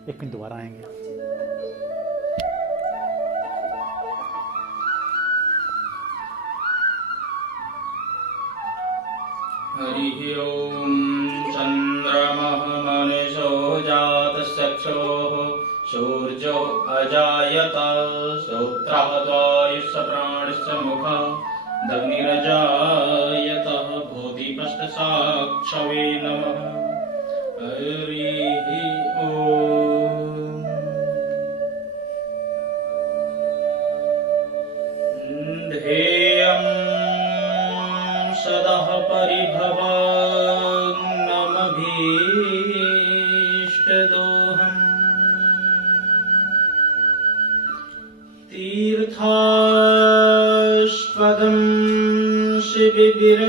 एक मिनट दोबारा आएंगे। हरि ओम चंद्रमः मनसो जातचक्षुः सूर्यो अजायत श्रोत्रः द्वायुष प्राणस्य मुखः दग्निरजायत भूतिपश्च साक्षवे नमः। हरि ओम। ध्येयं सदा परिभवग्नमभीष्टदोहम् तीर्थास्पदं शिबिविरञ्जनुतं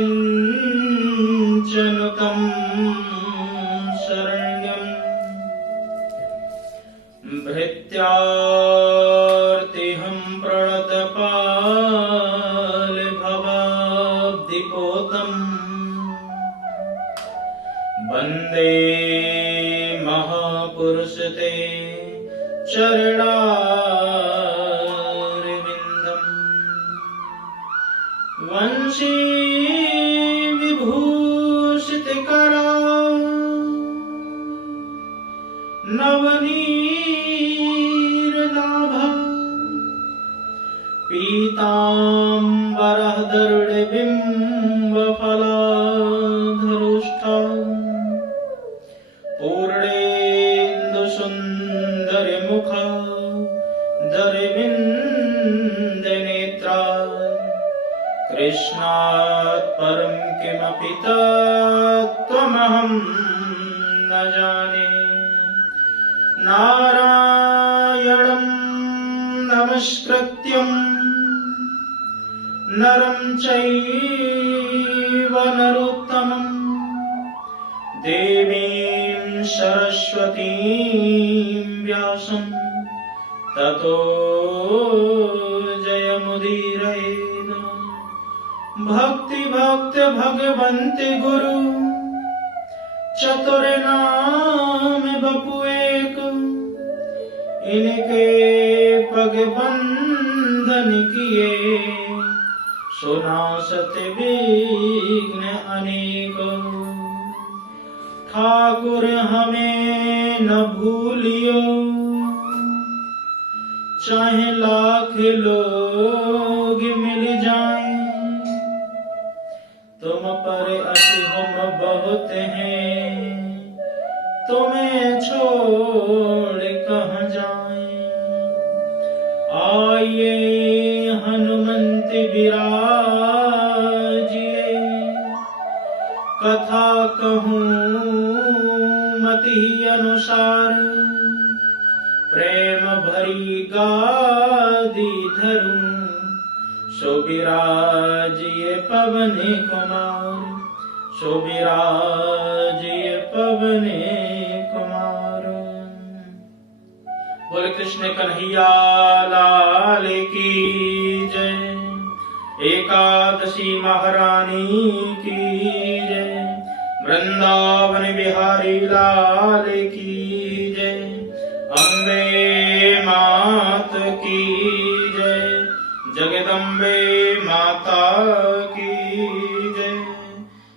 शरण्यं भृत्यार्तिहं प्रणतपालभवाब्धिपोतम् वन्दे महापुरुषते चरणारविन्दम् वंशी विभूषितकरा नवनीरनाभा पीताम्बरः दर्ढबिम्बफलाधरोष्ठा पूर्णेन्दुसुन्दरमुखा दरविन्दनेत्रा कृष्णात् परं किमपि तत्त्वमहं न जाने। नारायणं नमस्कृत्यं नरं चैव नरोत्तमं देवीं सरस्वतीं व्यासं ततो जयमुदीरयेत्। भक्ति भक्त भगवन्ति गुरु चतुर नाम बपु एक, इनके पग बंधन किए सुनासत विघ्न अनेक। ठाकुर हमें न भूलियो चाहे लाख लोग मिल जाएं, तुम पर अति हम बहुत हैं, तुम्हें छोड़ कहाँ जाएं। आइए हनुमंत विराजिए, कथा कहूँ मति अनुसार, प्रेम भरी गादी धरूं शोभिराजिए पवन कुमार, शोभिराजिए पवन कुमार। बोले कृष्ण कन्हैया लाल की जय, एकादशी महारानी की जय, वृंदावन बिहारी लाल की जय, अम्बे मात की जय, जगदम्बे माता की जय,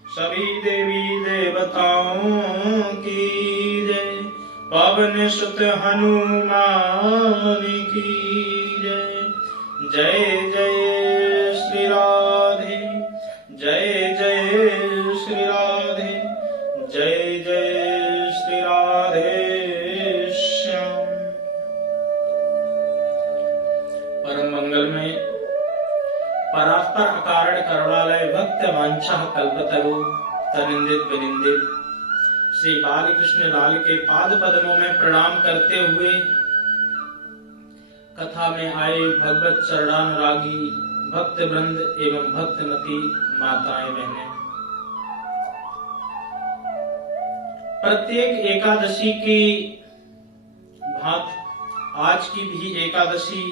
सभी देवी देवताओं की जय, पवन सुत हनुमान की जय। जय जय श्री राधे, जय जय श्री राधे, जय जय श्री राधे श्याम। परम मंगल में परात्पर अकारण करुणालय भक्त वांछा कल्पतरु तनिंदित विनिंदित श्री बाल कृष्ण लाल के पाद पद्मों में प्रणाम करते हुए कथा में आए भगवत चरणानुरागी भक्त वृंद एवं भक्तमती माताएं बहनें, प्रत्येक एकादशी की भांति आज की भी एकादशी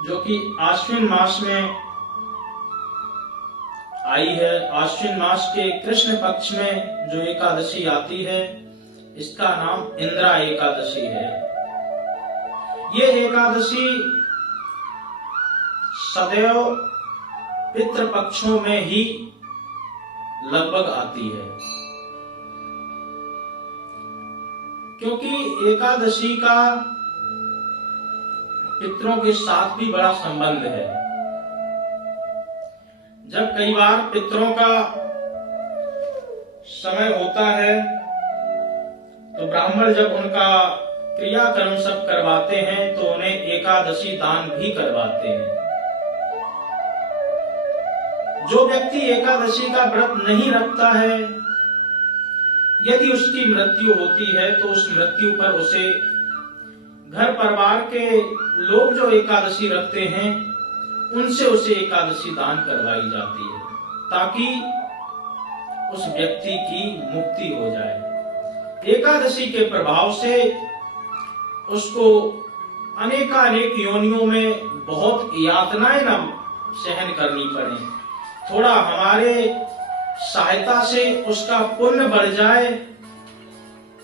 जो कि आश्विन मास में आई है, आश्विन मास के कृष्ण पक्ष में जो एकादशी आती है, इसका नाम इंदिरा एकादशी है। ये एकादशी सदैव पितृपक्षों में ही लगभग आती है, क्योंकि एकादशी का पितरों के साथ भी बड़ा संबंध है। जब कई बार पितरों का समय होता है तो ब्राह्मण जब उनका क्रियाकर्म सब करवाते हैं तो उन्हें एकादशी दान भी करवाते हैं। जो व्यक्ति एकादशी का व्रत नहीं रखता है, यदि उसकी मृत्यु होती है तो उस मृत्यु पर उसे घर परिवार के लोग जो एकादशी रखते हैं उनसे उसे एकादशी दान करवाई जाती है, ताकि उस व्यक्ति की मुक्ति हो जाए। एकादशी के प्रभाव से उसको अनेकानेक योनियों में बहुत यातनाएं न सहन करनी पड़े, थोड़ा हमारे सहायता से उसका पुण्य बढ़ जाए,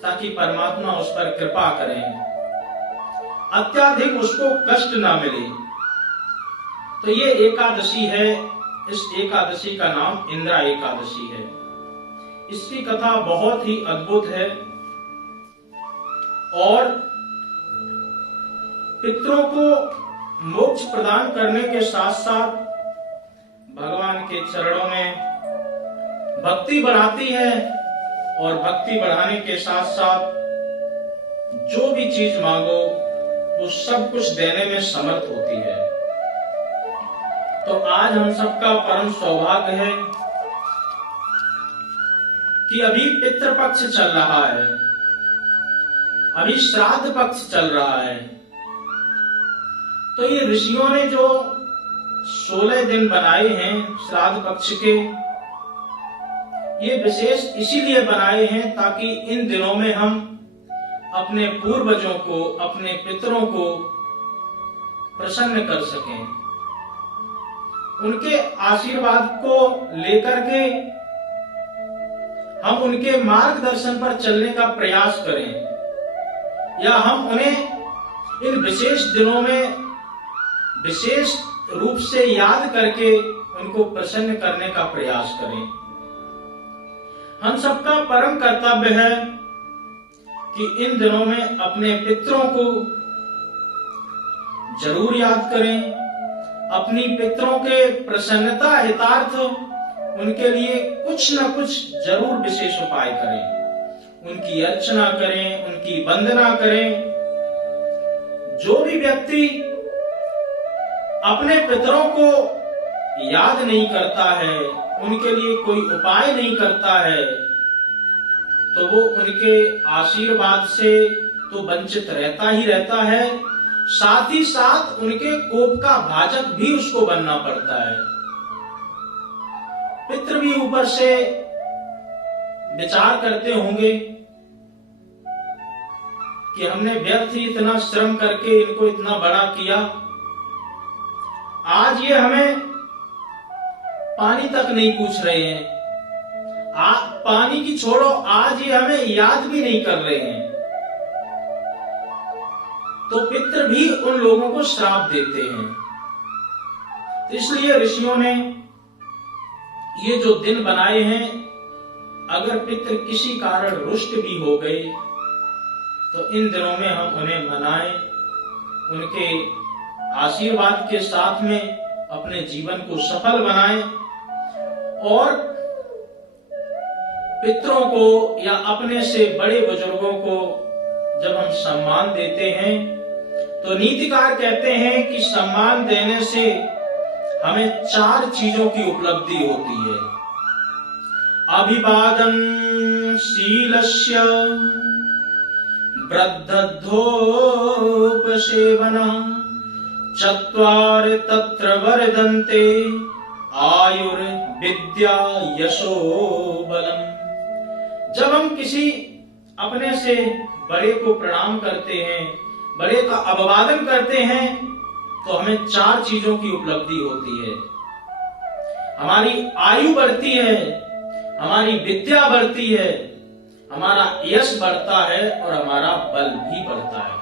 ताकि परमात्मा उस पर कृपा करें, अत्याधिक उसको कष्ट ना मिले। तो ये एकादशी है, इस एकादशी का नाम इंदिरा एकादशी है। इसकी कथा बहुत ही अद्भुत है और पितरों को मोक्ष प्रदान करने के साथ साथ भगवान के चरणों में भक्ति बढ़ाती है, और भक्ति बढ़ाने के साथ साथ जो भी चीज मांगो वो सब कुछ देने में समर्थ होती है। तो आज हम सबका परम सौभाग्य है कि अभी पितृपक्ष चल रहा है, अभी श्राद्ध पक्ष चल रहा है। तो ये ऋषियों ने जो 16 दिन बनाए हैं श्राद्ध पक्ष के, ये विशेष इसीलिए बनाए हैं ताकि इन दिनों में हम अपने पूर्वजों को, अपने पितरों को प्रसन्न कर सकें, उनके आशीर्वाद को लेकर के हम उनके मार्गदर्शन पर चलने का प्रयास करें, या हम उन्हें इन विशेष दिनों में विशेष रूप से याद करके उनको प्रसन्न करने का प्रयास करें। हम सबका परम कर्तव्य है कि इन दिनों में अपने पितरों को जरूर याद करें, अपनी पितरों के प्रसन्नता हितार्थ उनके लिए कुछ न कुछ जरूर विशेष उपाय करें, उनकी अर्चना करें, उनकी वंदना करें। जो भी व्यक्ति अपने पितरों को याद नहीं करता है, उनके लिए कोई उपाय नहीं करता है, तो वो उनके आशीर्वाद से तो वंचित रहता ही रहता है, साथ ही साथ उनके कोप का भाजक भी उसको बनना पड़ता है। पितृ भी ऊपर से विचार करते होंगे कि हमने व्यर्थ ही इतना श्रम करके इनको इतना बड़ा किया, आज ये हमें पानी तक नहीं पूछ रहे हैं, पानी की छोड़ो, आज ये हमें याद भी नहीं कर रहे हैं। तो पितृ भी उन लोगों को श्राप देते हैं। तो इसलिए ऋषियों ने ये जो दिन बनाए हैं, अगर पितृ किसी कारण रुष्ट भी हो गए तो इन दिनों में हम उन्हें मनाएं, उनके आशीर्वाद के साथ में अपने जीवन को सफल बनाएं, और पितरों को या अपने से बड़े बुजुर्गों को जब हम सम्मान देते हैं तो नीतिकार कहते हैं कि सम्मान देने से हमें 4 चीजों की उपलब्धि होती है। अभिवादन शीलस्य, वृद्धोपसेवनम्, चत्वार तत्र वर्धन्ते, आयुर्विद्या यशो बलम। जब हम किसी अपने से बड़े को प्रणाम करते हैं, बड़े का अभिवादन करते हैं, तो हमें 4 चीजों की उपलब्धि होती है। हमारी आयु बढ़ती है, हमारी विद्या बढ़ती है, हमारा यश बढ़ता है और हमारा बल भी बढ़ता है।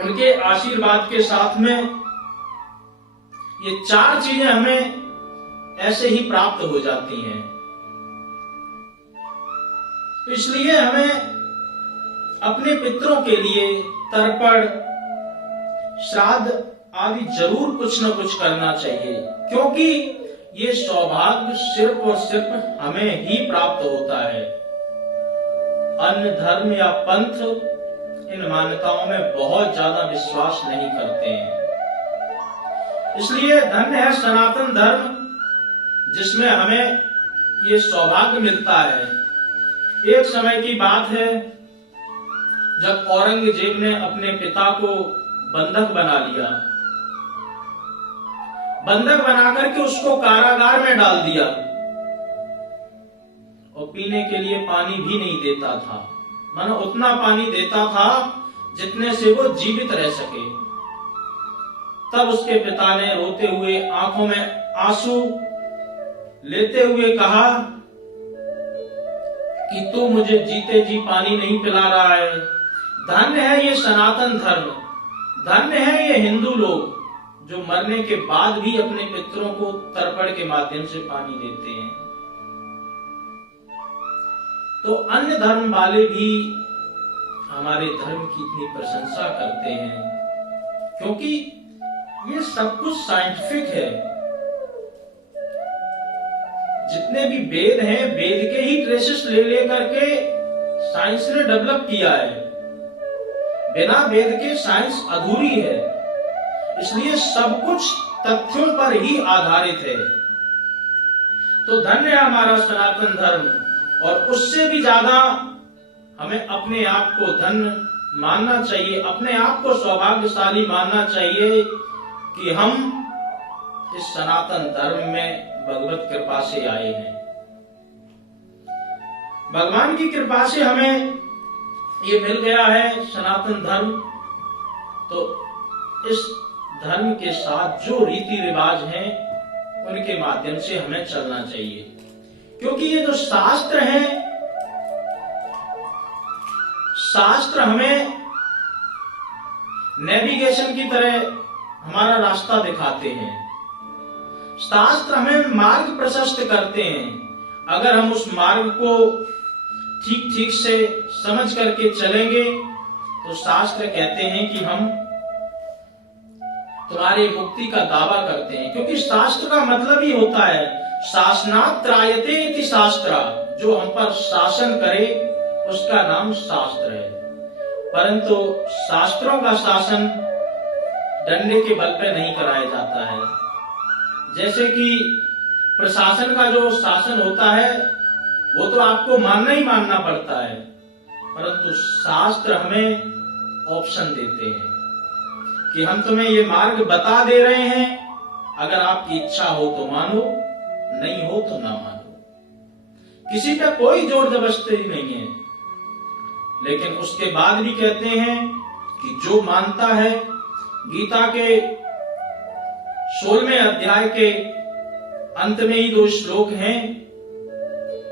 उनके आशीर्वाद के साथ में ये 4 चीजें हमें ऐसे ही प्राप्त हो जाती हैं। तो इसलिए हमें अपने पितरों के लिए तर्पण, श्राद्ध आदि जरूर कुछ न कुछ करना चाहिए, क्योंकि ये सौभाग्य सिर्फ और सिर्फ हमें ही प्राप्त होता है। अन्य धर्म या पंथ इन मान्यताओं में बहुत ज्यादा विश्वास नहीं करते हैं। इसलिए धन्य है सनातन धर्म, जिसमें हमें ये सौभाग्य मिलता है। एक समय की बात है जब औरंगजेब ने अपने पिता को बंधक बना लिया, बंधक बनाकर के उसको कारागार में डाल दिया और पीने के लिए पानी भी नहीं देता था। मानो उतना पानी देता था जितने से वो जीवित रह सके। तब उसके पिता ने रोते हुए, आंखों में आंसू लेते हुए कहा कि तू मुझे जीते जी पानी नहीं पिला रहा है। धन्य है ये सनातन धर्म, धन्य है ये हिंदू लोग जो मरने के बाद भी अपने पितरों को तर्पण के माध्यम से पानी देते हैं। तो अन्य धर्म वाले भी हमारे धर्म की इतनी प्रशंसा करते हैं, क्योंकि ये सब कुछ साइंटिफिक है। जितने भी वेद हैं, वेद के ही ट्रेसेस ले लेकर के साइंस ने डेवलप किया है। बिना वेद के साइंस अधूरी है। इसलिए सब कुछ तथ्यों पर ही आधारित है। तो धन्य है हमारा सनातन धर्म, और उससे भी ज्यादा हमें अपने आप को धन्य मानना चाहिए, अपने आप को सौभाग्यशाली मानना चाहिए कि हम इस सनातन धर्म में भगवत कृपा से आए हैं। भगवान की कृपा से हमें ये मिल गया है सनातन धर्म। तो इस धर्म के साथ जो रीति रिवाज हैं उनके माध्यम से हमें चलना चाहिए, क्योंकि ये जो शास्त्र हैं, शास्त्र हमें नेविगेशन की तरह हमारा रास्ता दिखाते हैं। शास्त्र हमें मार्ग प्रशस्त करते हैं। अगर हम उस मार्ग को ठीक ठीक से समझ करके चलेंगे तो शास्त्र कहते हैं कि हम तुम्हारी मुक्ति का दावा करते हैं, क्योंकि शास्त्र का मतलब ही होता है शासनात् त्रायते इति शास्त्र। जो हम पर शासन करे उसका नाम शास्त्र है। परंतु शास्त्रों का शासन डंडे के बल पे नहीं कराया जाता है। जैसे कि प्रशासन का जो शासन होता है वो तो आपको मानना ही मानना पड़ता है, परंतु शास्त्र हमें ऑप्शन देते हैं कि हम तुम्हें ये मार्ग बता दे रहे हैं, अगर आपकी इच्छा हो तो मानो, नहीं हो तो ना मानो। किसी पे कोई जोर जबरदस्ती नहीं है। लेकिन उसके बाद भी कहते हैं कि जो मानता है, गीता के 16वें अध्याय के अंत में ही 2 श्लोक हैं,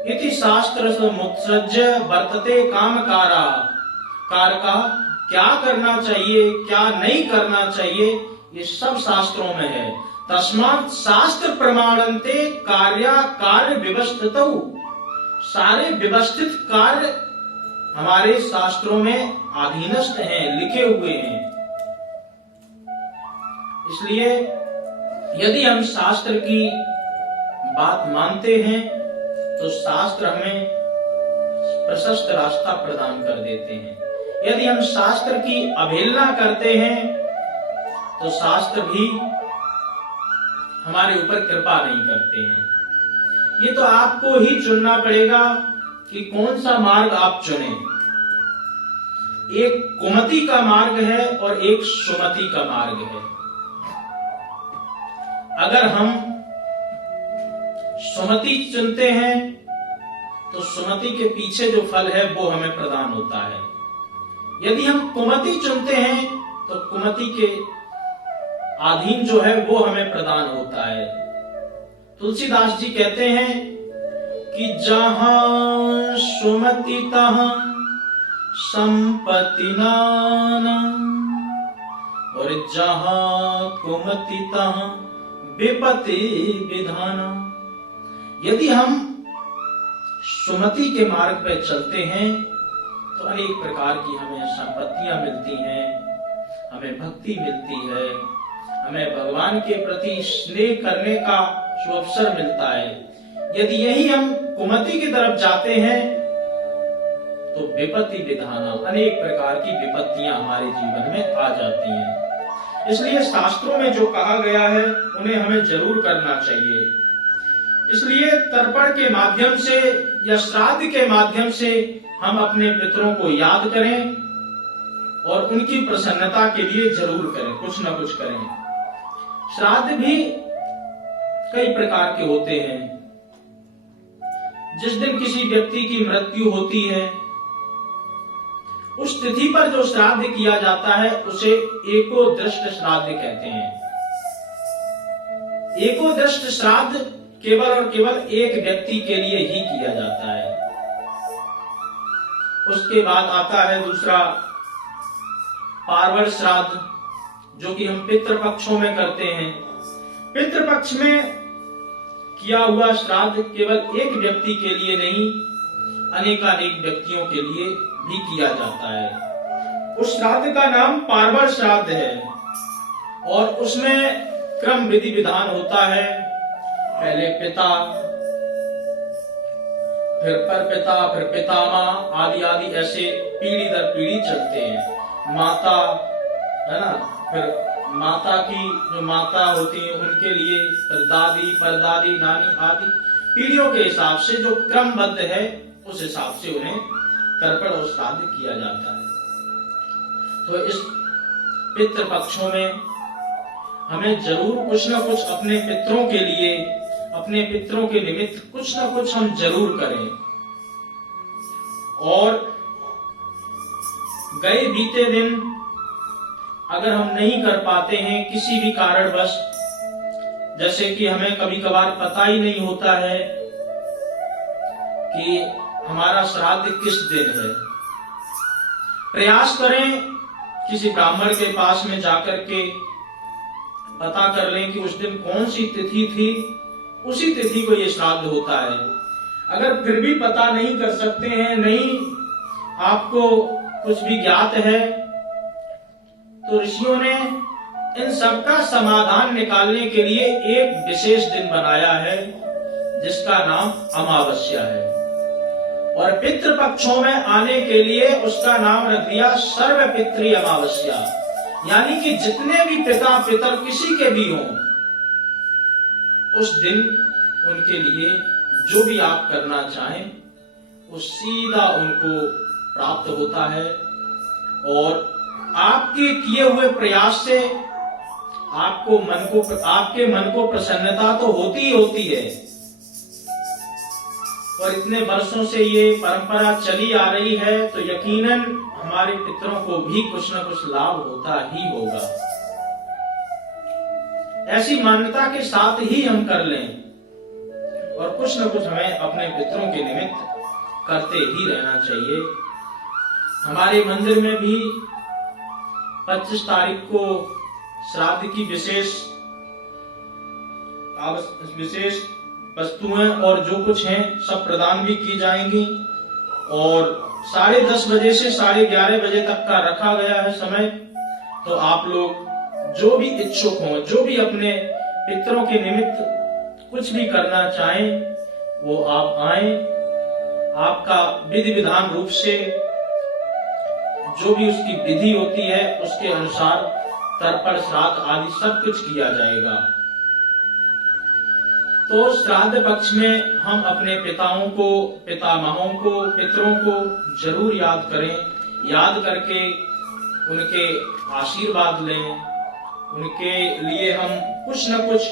इति शास्त्र समुत्सृज्य वर्तते कामकारा। कारका क्या करना चाहिए, क्या नहीं करना चाहिए, ये सब शास्त्रों में है। तस्मात् शास्त्र प्रमाणन्ते कार्या कार्य व्यवस्थितौ। सारे व्यवस्थित कार्य हमारे शास्त्रों में अधीनस्थ हैं, लिखे हुए हैं। इसलिए यदि हम शास्त्र की बात मानते हैं तो शास्त्र हमें प्रशस्त रास्ता प्रदान कर देते हैं। यदि हम शास्त्र की अवहेलना करते हैं तो शास्त्र भी हमारे ऊपर कृपा नहीं करते हैं। ये तो आपको ही चुनना पड़ेगा कि कौन सा मार्ग आप चुनें। एक कुमति का मार्ग है और एक सुमति का मार्ग है। अगर हम सुमति चुनते हैं तो सुमति के पीछे जो फल है वो हमें प्रदान होता है। यदि हम कुमति चुनते हैं तो कुमति के अधीन जो है वो हमें प्रदान होता है। तुलसीदास जी कहते हैं कि जहां सुमति तहां संपत्ति नाना, और जहां कुमति तहां विपत्ति विधाना। यदि हम सुमति के मार्ग पर चलते हैं तो अनेक प्रकार की हमें संपत्तियां मिलती हैं, हमें भक्ति मिलती है, हमें भगवान के प्रति स्नेह करने का जो अवसर मिलता है। यदि यही हम कुमति की तरफ जाते हैं तो विपत्ति विधाना, अनेक प्रकार की विपत्तियां हमारे जीवन में आ जाती हैं। इसलिए शास्त्रों में जो कहा गया है उन्हें हमें जरूर करना चाहिए। इसलिए तर्पण के माध्यम से या श्राद्ध के माध्यम से हम अपने पितरों को याद करें और उनकी प्रसन्नता के लिए जरूर करें, कुछ न कुछ करें। श्राद्ध भी कई प्रकार के होते हैं। जिस दिन किसी व्यक्ति की मृत्यु होती है उस तिथि पर जो श्राद्ध किया जाता है उसे एकोदृष्ट श्राद्ध कहते हैं। एकोदृष्ट श्राद्ध केवल और केवल एक व्यक्ति के लिए ही किया जाता है। उसके बाद आता है दूसरा पार्वण श्राद्ध, जो कि हम पितृपक्षों में करते हैं। पितृपक्ष में किया हुआ श्राद्ध केवल एक व्यक्ति के लिए नहीं, अनेकानेक व्यक्तियों के लिए भी किया जाता है। उस श्राद्ध का नाम पार्वण श्राद्ध है और उसमें क्रम विधि विधान होता है। पहले पिता, फिर परपिता, फिर पितामह आदि आदि, ऐसे पीढ़ी दर पीढ़ी चलते हैं। माता है ना, फिर माता की जो माता होती है उनके लिए फिर दादी, परदादी, नानी आदि पीढ़ियों के हिसाब से जो क्रमबद्ध है उस हिसाब से उन्हें तर्पण और श्राद्ध किया जाता है। तो इस पितृपक्षों में हमें जरूर कुछ न कुछ अपने पितरों के लिए, अपने पितरों के निमित्त कुछ न कुछ हम जरूर करें। और गए बीते दिन अगर हम नहीं कर पाते हैं किसी भी कारणवश, जैसे कि हमें कभी कभार पता ही नहीं होता है कि हमारा श्राद्ध किस दिन है, प्रयास करें किसी ब्राह्मण के पास में जाकर के पता कर लें कि उस दिन कौन सी तिथि थी, उसी तिथि को ये श्राद्ध होता है। अगर फिर भी पता नहीं कर सकते हैं, नहीं आपको कुछ भी ज्ञात है, तो ऋषियों ने इन सब का समाधान निकालने के लिए एक विशेष दिन बनाया है जिसका नाम अमावस्या है। और पितृपक्षों में आने के लिए उसका नाम रख दिया सर्वपितृ अमावस्या, यानी कि जितने भी पिता पितर किसी के भी हों, उस दिन उनके लिए जो भी आप करना चाहें वो सीधा उनको प्राप्त होता है। और आपके किए हुए प्रयास से आपके मन को प्रसन्नता तो होती ही होती है। और इतने वर्षों से ये परंपरा चली आ रही है तो यकीनन हमारे पितरों को भी कुछ न कुछ लाभ होता ही होगा। ऐसी मान्यता के साथ ही हम कर लें और कुछ न कुछ हमें अपने पितरों के निमित्त करते ही रहना चाहिए। हमारे मंदिर में भी 25 तारीख को श्राद्ध की विशेष वस्तुएं और जो कुछ हैं सब प्रदान भी की जाएंगी। और 10:30 बजे से 11:30 बजे तक का रखा गया है समय। तो आप लोग जो भी इच्छुक हों, जो भी अपने पितरों के निमित्त कुछ भी करना चाहें, वो आप आएं। आपका विधि विधान रूप से जो भी उसकी विधि होती है उसके अनुसार तर्पण श्राद्ध आदि सब कुछ किया जाएगा। तो श्राद्ध पक्ष में हम अपने पिताओं को, पितामहों को, पितरों को जरूर याद करें। याद करके उनके आशीर्वाद लें, उनके लिए हम कुछ न कुछ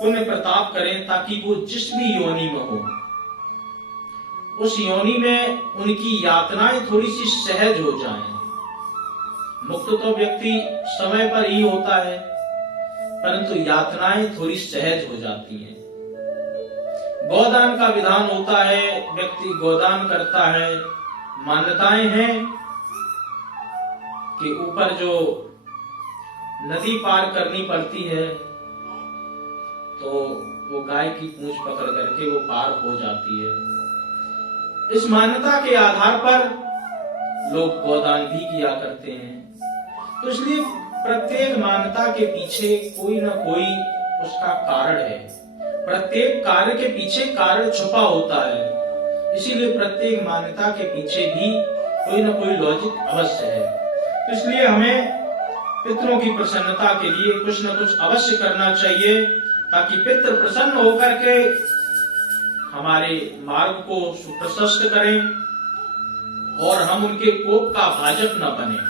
पुण्य प्रताप करें ताकि वो जिस भी योनि में हो उस योनि में उनकी यातनाएं थोड़ी सी सहज हो जाएं। मुक्त तो व्यक्ति समय पर ही होता है, परंतु यातनाएं थोड़ी सहज हो जाती हैं। गोदान का विधान होता है, व्यक्ति गोदान करता है। मान्यताएं हैं कि ऊपर जो नदी पार करनी पड़ती है तो वो गाय की पूंछ पकड़ करके वो पार हो जाती है। इस मान्यता के आधार पर लोग गोदान भी किया करते हैं। तो इसलिए प्रत्येक मान्यता के पीछे कोई ना कोई उसका कारण है। प्रत्येक कार्य के पीछे कारण छुपा होता है। इसीलिए प्रत्येक मान्यता के पीछे भी कोई ना कोई लॉजिक अवश्य है। तो इसलिए हमें पितरों की प्रसन्नता के लिए कुछ न कुछ अवश्य करना चाहिए, ताकि पितृ प्रसन्न होकर के हमारे मार्ग को सुप्रशस्त करें और हम उनके कोप का भाजक न बने।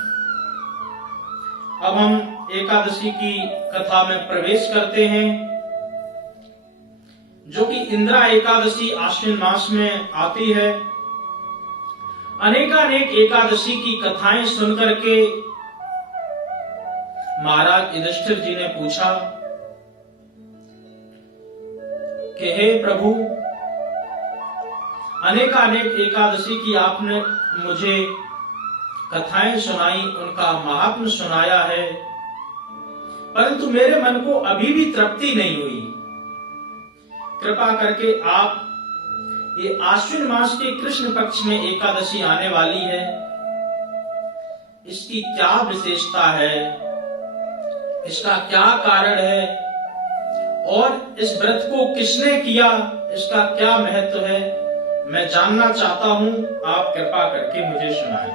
अब हम एकादशी की कथा में प्रवेश करते हैं, जो कि इंदिरा एकादशी आश्विन मास में आती है। अनेकानेक एकादशी की कथाएं सुनकर के महाराज युधिष्ठिर जी ने पूछा कि हे प्रभु, अनेकानेक एकादशी की आपने मुझे कथाएं सुनाई, उनका महात्म्य सुनाया है, परंतु मेरे मन को अभी भी तृप्ति नहीं हुई। कृपा करके आप ये आश्विन मास के कृष्ण पक्ष में एकादशी आने वाली है, इसकी क्या विशेषता है, इसका क्या कारण है और इस व्रत को किसने किया, इसका क्या महत्व है, मैं जानना चाहता हूं। आप कृपा करके मुझे सुनाएं।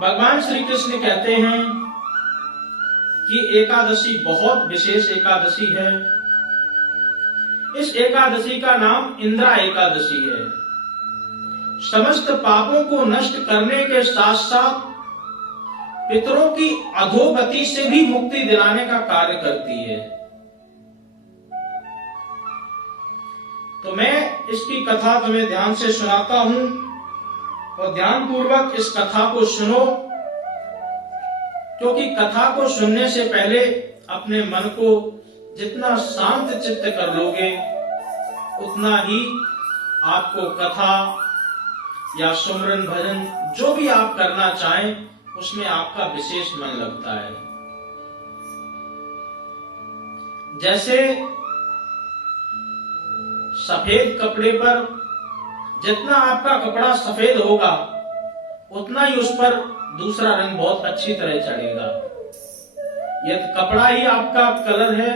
भगवान श्री कृष्ण कहते हैं कि एकादशी बहुत विशेष एकादशी है। इस एकादशी का नाम इंदिरा एकादशी है। समस्त पापों को नष्ट करने के साथ साथ पितरों की अधोगति से भी मुक्ति दिलाने का कार्य करती है। तो मैं इसकी कथा तुम्हें ध्यान से सुनाता हूं और ध्यान पूर्वक इस कथा को सुनो, क्योंकि कथा को सुनने से पहले अपने मन को जितना शांत चित्त कर लोगे उतना ही आपको कथा या सुमरन भजन जो भी आप करना चाहें उसमें आपका विशेष मन लगता है। जैसे सफेद कपड़े पर जितना आपका कपड़ा सफेद होगा उतना ही उस पर दूसरा रंग बहुत अच्छी तरह चढ़ेगा। यदि कपड़ा ही आपका कलर है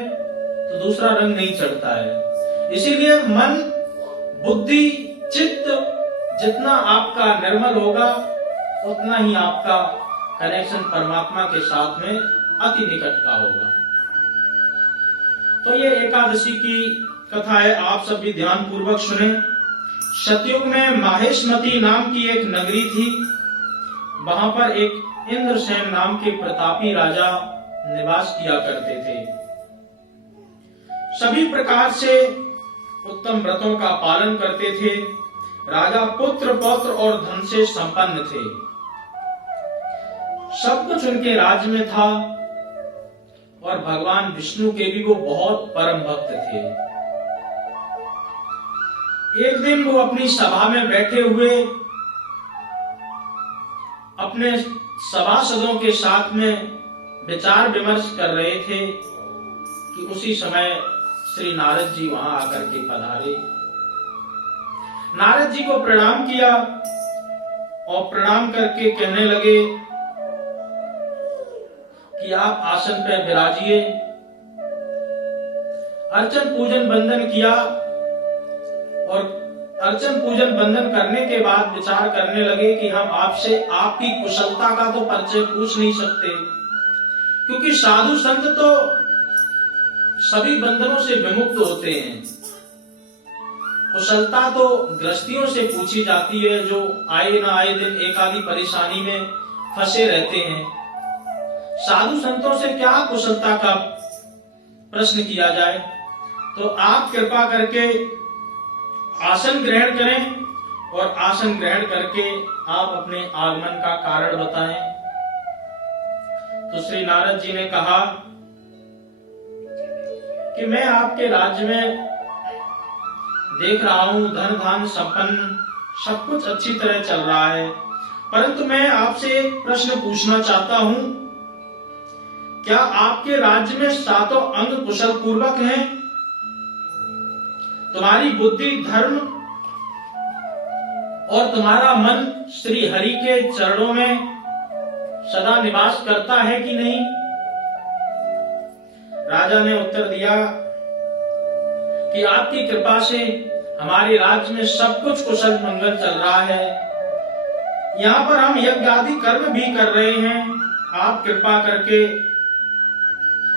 तो दूसरा रंग नहीं चढ़ता है। इसीलिए मन, बुद्धि, चित्त जितना आपका निर्मल होगा उतना ही आपका कनेक्शन परमात्मा के साथ में अति निकट का होगा। तो ये एकादशी की कथा है, आप सब भी ध्यान पूर्वक सुने। सतयुग में माहेशमती नाम की एक नगरी थी। वहां पर एक इंद्रसेन नाम के प्रतापी राजा निवास किया करते थे। सभी प्रकार से उत्तम व्रतों का पालन करते थे। राजा पुत्र, पौत्र और धन से संपन्न थे। सब कुछ उनके राज्य में था और भगवान विष्णु के भी वो बहुत परम भक्त थे। एक दिन वो अपनी सभा में बैठे हुए अपने सभासदों के साथ में विचार विमर्श कर रहे थे कि उसी समय श्री नारद जी वहां आकर के पधारे। नारद जी को प्रणाम किया और प्रणाम करके कहने लगे कि आप आसन पर विराजिए। अर्चन पूजन बंदन किया और अर्चन पूजन बंदन करने के बाद विचार करने लगे कि हम आपसे आपकी कुशलता का तो परिचय पूछ नहीं सकते, क्योंकि साधु संत तो सभी बंधनों से विमुक्त होते हैं। कुशलता तो गृहस्थियों से पूछी जाती है जो आए ना आए दिन एक आधी परेशानी में फंसे रहते हैं। साधु संतों से क्या कुशलता का प्रश्न किया जाए। तो आप कृपा करके आसन ग्रहण करें और आसन ग्रहण करके आप अपने आगमन का कारण बताएं। तो श्री नारद जी ने कहा कि मैं आपके राज्य में देख रहा हूं धन धान संपन्न सब कुछ अच्छी तरह चल रहा है, परंतु मैं आपसे एक प्रश्न पूछना चाहता हूं, क्या आपके राज्य में सातों अंग कुशल पूर्वक हैं? तुम्हारी बुद्धि धर्म और तुम्हारा मन श्री हरि के चरणों में सदा निवास करता है कि नहीं? राजा ने उत्तर दिया कि आपकी कृपा से हमारे राज्य में सब कुछ कुशल मंगल चल रहा है। यहाँ पर हम यज्ञ आदि कर्म भी कर रहे हैं। आप कृपा करके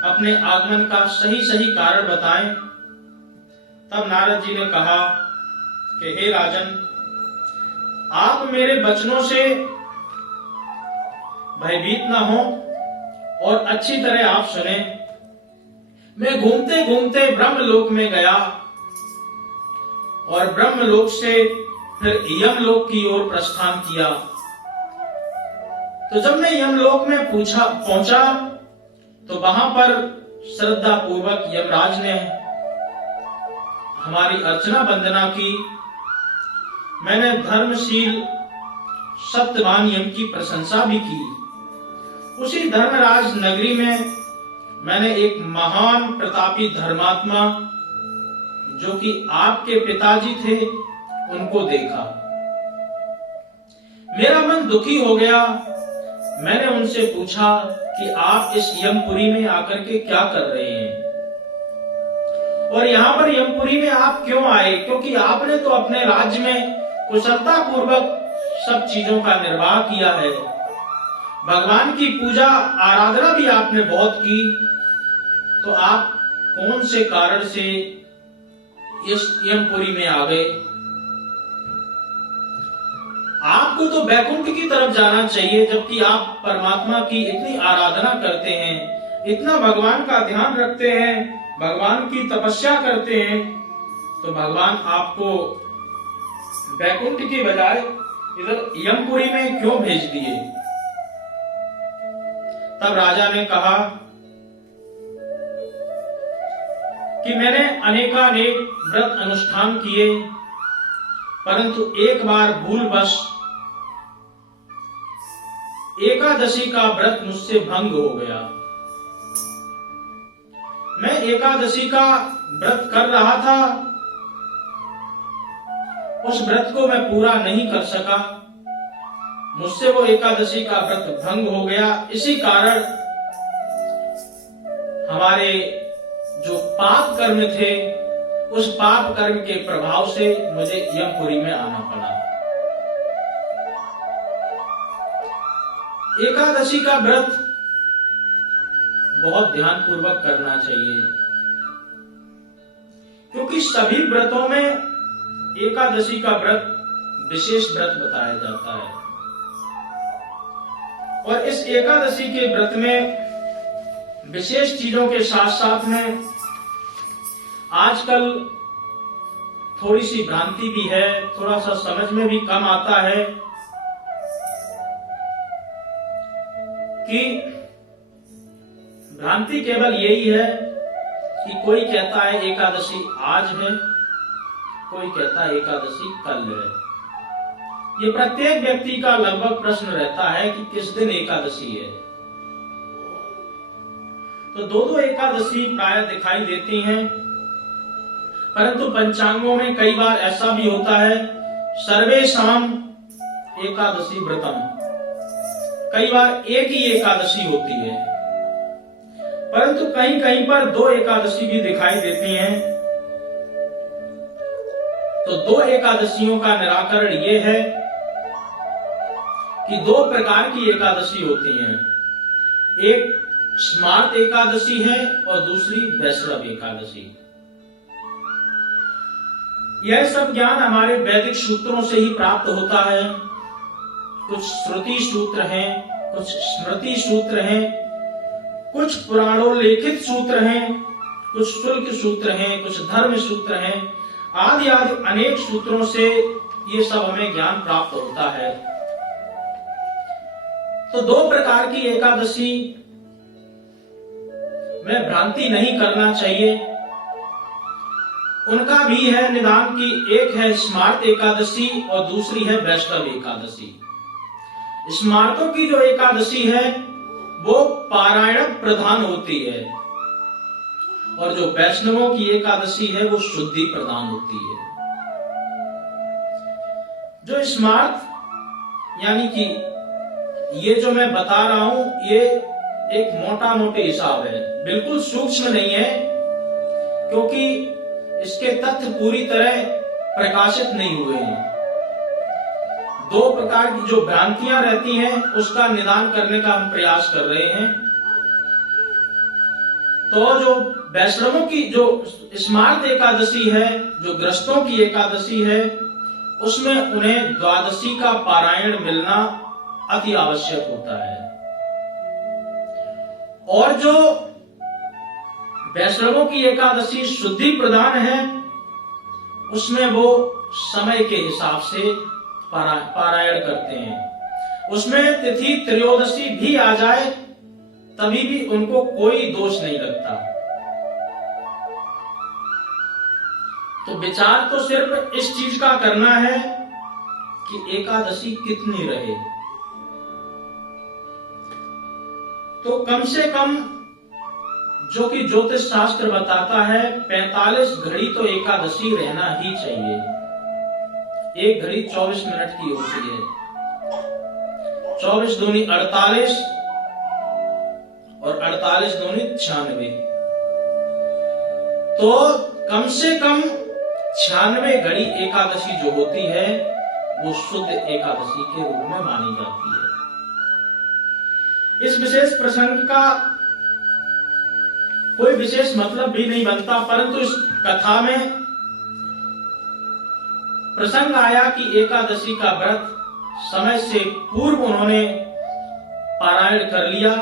अपने आगमन का सही सही कारण बताएं। तब नारद जी ने कहा कि हे राजन, आप मेरे वचनों से भयभीत न हो और अच्छी तरह आप सुने। मैं घूमते घूमते ब्रह्मलोक में गया और ब्रह्मलोक से फिर यमलोक की ओर प्रस्थान किया। तो जब मैं यमलोक में पहुंचा तो वहां पर श्रद्धा पूर्वक यमराज ने हमारी अर्चना वंदना की। मैंने धर्मशील सत्यवान यम की प्रशंसा भी की। उसी धर्मराज नगरी में मैंने एक महान प्रतापी धर्मात्मा जो कि आपके पिताजी थे उनको देखा। मेरा मन दुखी हो गया। मैंने उनसे पूछा कि आप इस यमपुरी में आकर के क्या कर रहे हैं और यहाँ पर यमपुरी में आप क्यों आए? क्योंकि आपने तो अपने राज्य में कुशलता पूर्वक सब चीजों का निर्वाह किया है। भगवान की पूजा आराधना भी आपने बहुत की, तो आप कौन से कारण से इस यमपुरी में आ गए? आपको तो वैकुंठ की तरफ जाना चाहिए, जबकि आप परमात्मा की इतनी आराधना करते हैं, इतना भगवान का ध्यान रखते हैं, भगवान की तपस्या करते हैं, तो भगवान आपको वैकुंठ की बजाय इधर यमपुरी में क्यों भेज दिए? तब राजा ने कहा कि मैंने अनेकानेक व्रत अनुष्ठान किए, परंतु एक बार भूलवश एकादशी का व्रत मुझसे भंग हो गया। मैं एकादशी का व्रत कर रहा था, उस व्रत को मैं पूरा नहीं कर सका, मुझसे वो एकादशी का व्रत भंग हो गया। इसी कारण हमारे जो पाप कर्म थे, उस पाप कर्म के प्रभाव से मुझे यमपुरी में आना पड़ा। एकादशी का व्रत बहुत ध्यान पूर्वक करना चाहिए, क्योंकि सभी व्रतों में एकादशी का व्रत विशेष व्रत बताया जाता है। और इस एकादशी के व्रत में विशेष चीजों के साथ साथ में आजकल थोड़ी सी भ्रांति भी है, थोड़ा सा समझ में भी कम आता है कि भ्रांति केवल यही है कि कोई कहता है एकादशी आज है, कोई कहता है एकादशी कल है। ये प्रत्येक व्यक्ति का लगभग प्रश्न रहता है कि किस दिन एकादशी है। तो दो एकादशी प्राय दिखाई देती हैं, परंतु पंचांगों में कई बार ऐसा भी होता है सर्वेषां एकादशी व्रतम, कई बार एक ही एकादशी होती है, परंतु कहीं कहीं पर दो एकादशी भी दिखाई देती हैं। तो दो एकादशियों का निराकरण ये है कि दो प्रकार की एकादशी होती हैं। एक स्मार्त एकादशी है और दूसरी वैष्णव एकादशी। यह सब ज्ञान हमारे वैदिक सूत्रों से ही प्राप्त होता है। कुछ श्रुति सूत्र हैं, कुछ स्मृति सूत्र हैं, कुछ पुराणोल्लेखित सूत्र हैं, कुछ शुल्क सूत्र हैं, कुछ धर्म सूत्र हैं, आदि आदि अनेक सूत्रों से ये सब हमें ज्ञान प्राप्त होता है। तो दो प्रकार की एकादशी में भ्रांति नहीं करना चाहिए। उनका भी है निदान की एक है स्मार्त एकादशी और दूसरी है वैष्णव एकादशी। स्मार्तों की जो एकादशी है वो पारायण प्रधान होती है और जो वैष्णवों की एकादशी है वो शुद्धि प्रधान होती है। जो स्मार्त यानी कि ये जो मैं बता रहा हूं ये एक मोटा मोटे हिसाब है, बिल्कुल सूक्ष्म नहीं है, क्योंकि इसके तथ्य पूरी तरह प्रकाशित नहीं हुए हैं। दो प्रकार की जो भ्रांतियां रहती हैं उसका निदान करने का हम प्रयास कर रहे हैं। तो जो वैष्णवों की जो स्मार्त एकादशी है, जो ग्रस्तों की एकादशी है, उसमें उन्हें द्वादशी का पारायण मिलना अति आवश्यक होता है। और जो वैष्णवों की एकादशी शुद्धि प्रधान है उसमें वो समय के हिसाब से पारायण करते हैं। उसमें तिथि त्रयोदशी भी आ जाए तभी भी उनको कोई दोष नहीं लगता। तो विचार तो सिर्फ इस चीज का करना है कि एकादशी कितनी रहे। तो कम से कम जो कि ज्योतिष शास्त्र बताता है 45 घड़ी तो एकादशी रहना ही चाहिए। एक घड़ी 24 मिनट की होती है, 24 दूनी 48 और 48 दूनी 96। तो कम से कम 96 घड़ी एकादशी जो होती है वो शुद्ध एकादशी के रूप में मानी जाती है। इस विशेष प्रसंग का कोई विशेष मतलब भी नहीं बनता, परंतु इस कथा में प्रसंग आया कि एकादशी का व्रत समय से पूर्व उन्होंने पारायण कर लिया।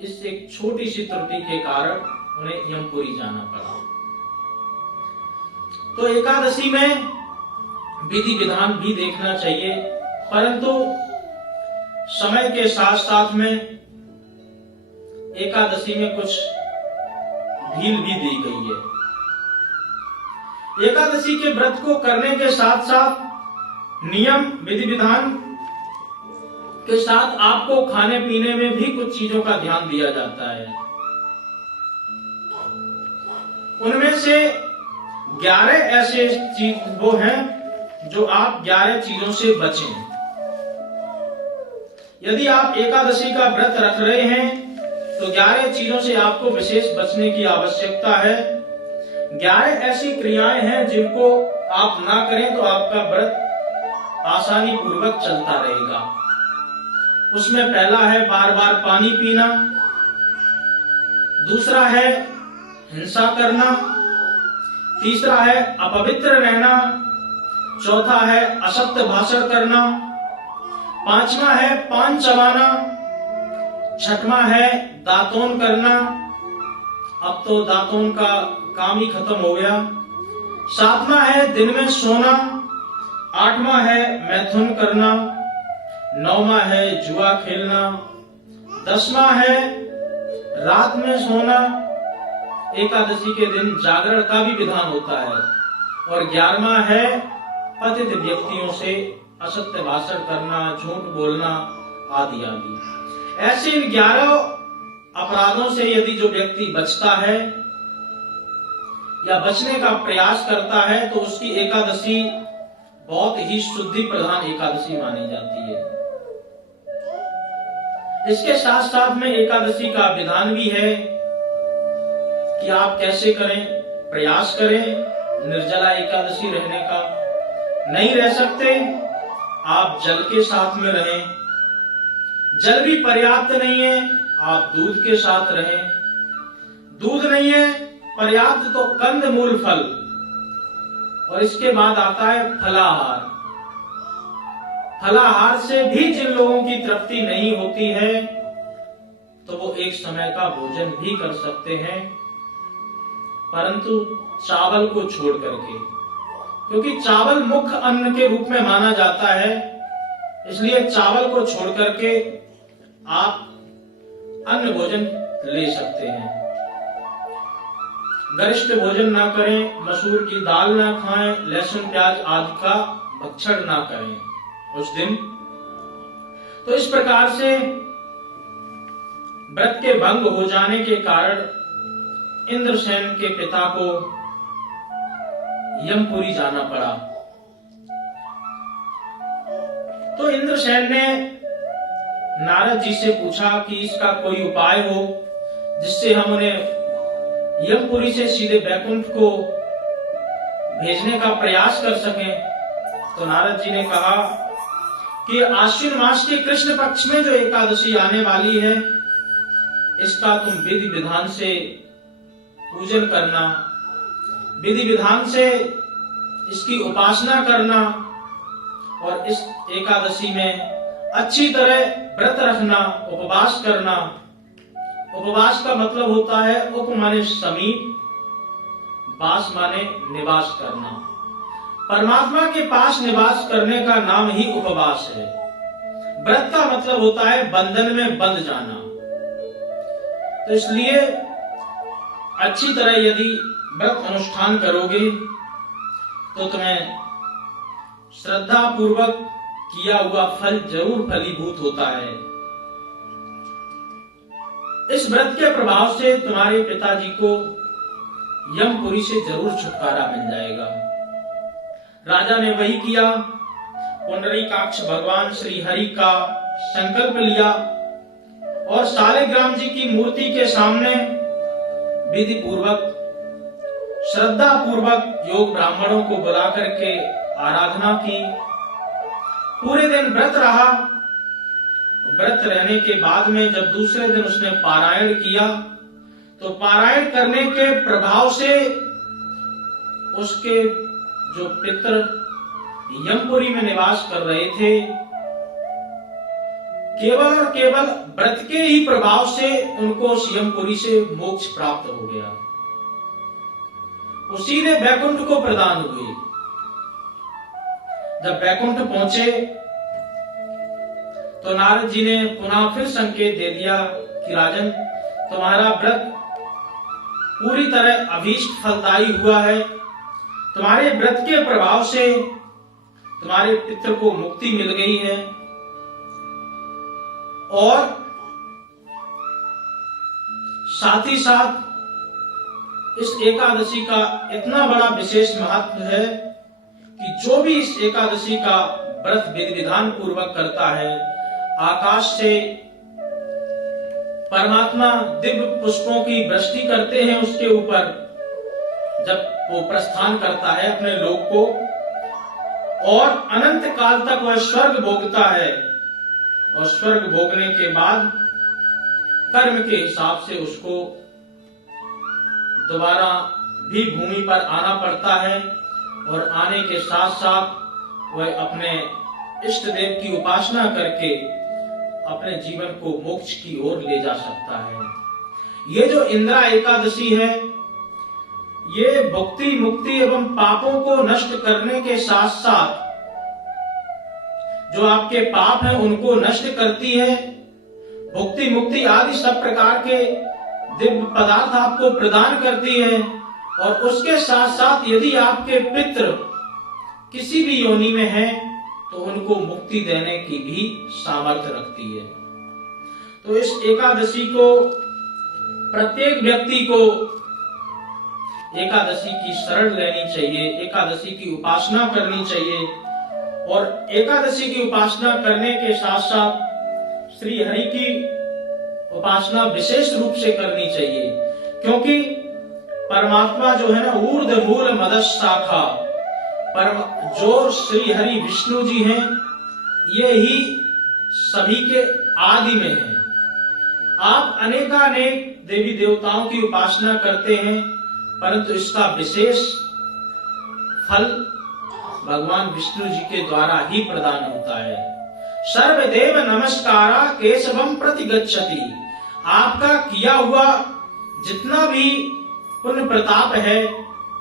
इस एक छोटी सी त्रुटि के कारण उन्हें यमपुरी जाना पड़ा। तो एकादशी में विधि विधान भी देखना चाहिए, परंतु समय के साथ साथ में एकादशी में कुछ ढील भी दी गई है। एकादशी के व्रत को करने के साथ साथ नियम विधि विधान के साथ आपको खाने पीने में भी कुछ चीजों का ध्यान दिया जाता है। उनमें से 11 ऐसे चीज वो हैं जो आप 11 चीजों से बचें। यदि आप एकादशी का व्रत रख रहे हैं तो 11 चीजों से आपको विशेष बचने की आवश्यकता है। 11 ऐसी क्रियाएं हैं जिनको आप ना करें तो आपका व्रत आसानी पूर्वक चलता रहेगा। उसमें पहला है बार बार पानी पीना, दूसरा है हिंसा करना, तीसरा है अपवित्र रहना, चौथा है असत्य भाषण करना, पांचवा है पान चबाना, छठवां है दातून करना, अब तो दातून का काम ही खत्म हो गया, सातवां है दिन में सोना, आठवां है मैथुन करना, नौवां है जुआ खेलना, 10वां है रात में सोना, एकादशी के दिन जागरण का भी विधान होता है, और 11वां है पतित व्यक्तियों से असत्य भाषण करना, झूठ बोलना आदि आदि। ऐसे इन 11 अपराधों से यदि जो व्यक्ति बचता है या बचने का प्रयास करता है तो उसकी एकादशी बहुत ही शुद्धि प्रधान एकादशी मानी जाती है। इसके साथ साथ में एकादशी का विधान भी है कि आप कैसे करें, प्रयास करें निर्जला एकादशी रहने का। नहीं रह सकते आप जल के साथ में रहें, जल भी पर्याप्त नहीं है आप दूध के साथ रहें, दूध नहीं है पर्याप्त तो कंद मूल फल, और इसके बाद आता है फलाहार। फलाहार से भी जिन लोगों की तृप्ति नहीं होती है तो वो एक समय का भोजन भी कर सकते हैं, परंतु चावल को छोड़ करके, क्योंकि चावल मुख्य अन्न के रूप में माना जाता है, इसलिए चावल को छोड़ करके आप अन्न भोजन ले सकते हैं। गरिष्ठ भोजन ना करें, मसूर की दाल ना खाएं, लहसुन प्याज आदि का भक्षण ना करें उस दिन। तो इस प्रकार से व्रत के भंग हो जाने के कारण इंद्रसेन के पिता को यमपुरी जाना पड़ा। तो इंद्रसेन ने नारद जी से पूछा कि इसका कोई उपाय हो जिससे हम उन्हें यमपुरी से सीधे बैकुंठ को भेजने का प्रयास कर सकें। तो नारद जी ने कहा कि आश्विन मास के कृष्ण पक्ष में जो एकादशी आने वाली है, इसका तुम विधि विधान से पूजन करना, विधि विधान से इसकी उपासना करना और इस एकादशी में अच्छी तरह व्रत रखना, उपवास करना। उपवास का मतलब होता है उप माने समीप, वास माने निवास करना। परमात्मा के पास निवास करने का नाम ही उपवास है। व्रत का मतलब होता है बंधन में बंध जाना। तो इसलिए अच्छी तरह यदि व्रत अनुष्ठान करोगे तो तुम्हें श्रद्धा पूर्वक किया हुआ फल जरूर फलीभूत होता है। इस व्रत के प्रभाव से तुम्हारे पिताजी को यमपुरी से जरूर छुटकारा मिल जाएगा। राजा ने वही किया। पुंडरीकाक्ष भगवान श्री हरि का संकल्प लिया और शालिग्राम जी की मूर्ति के सामने विधि पूर्वक, श्रद्धा पूर्वक योग ब्राह्मणों को बुला करके आराधना की। पूरे दिन व्रत रहा। व्रत रहने के बाद में जब दूसरे दिन उसने पारायण किया तो पारायण करने के प्रभाव से उसके जो पितर यमपुरी में निवास कर रहे थे, केवल और केवल व्रत के ही प्रभाव से उनको यमपुरी से मोक्ष प्राप्त हो गया। वो सीधे बैकुंठ को प्रदान हुए। जब बैकुंठ पहुंचे तो नारद जी ने पुनः फिर संकेत दे दिया कि राजन, तुम्हारा व्रत पूरी तरह अभीष्ट फलदायी हुआ है। तुम्हारे व्रत के प्रभाव से तुम्हारे पितर को मुक्ति मिल गई है और साथ ही साथ इस एकादशी का इतना बड़ा विशेष महत्व है कि जो भी इस एकादशी का व्रत विधि विधान पूर्वक करता है, आकाश से परमात्मा दिव्य पुष्पों की वृष्टि करते हैं उसके ऊपर जब वो प्रस्थान करता है अपने लोक को, और अनंत काल तक वह स्वर्ग भोगता है और स्वर्ग भोगने के बाद कर्म के हिसाब से उसको दोबारा भी भूमि पर आना पड़ता है और आने के साथ साथ वह अपने इष्ट देव की उपासना करके अपने जीवन को मोक्ष की ओर ले जा सकता है। ये जो इंदिरा एकादशी है, ये भक्ति मुक्ति एवं पापों को नष्ट करने के साथ साथ जो आपके पाप हैं उनको नष्ट करती है। भक्ति मुक्ति आदि सब प्रकार के दिव्य पदार्थ आपको प्रदान करती है और उसके साथ साथ यदि आपके पितृ किसी भी योनि में हैं तो उनको मुक्ति देने की भी सामर्थ्य रखती है। तो इस एकादशी को प्रत्येक व्यक्ति को एकादशी की शरण लेनी चाहिए, एकादशी की उपासना करनी चाहिए और एकादशी की उपासना करने के साथ साथ श्री हरि की उपासना विशेष रूप से करनी चाहिए, क्योंकि परमात्मा जो है ना, ऊर्ध्व मूल मदस्य शाखा, जो श्री हरि विष्णु जी हैं, ये ही सभी के आदि में हैं। आप अनेकानेक देवी देवताओं की उपासना करते हैं, परंतु इसका विशेष फल भगवान विष्णु जी के द्वारा ही प्रदान होता है। सर्वदेव नमस्कारा केशवम प्रति गच्छति। आपका किया हुआ जितना भी पुण्य प्रताप है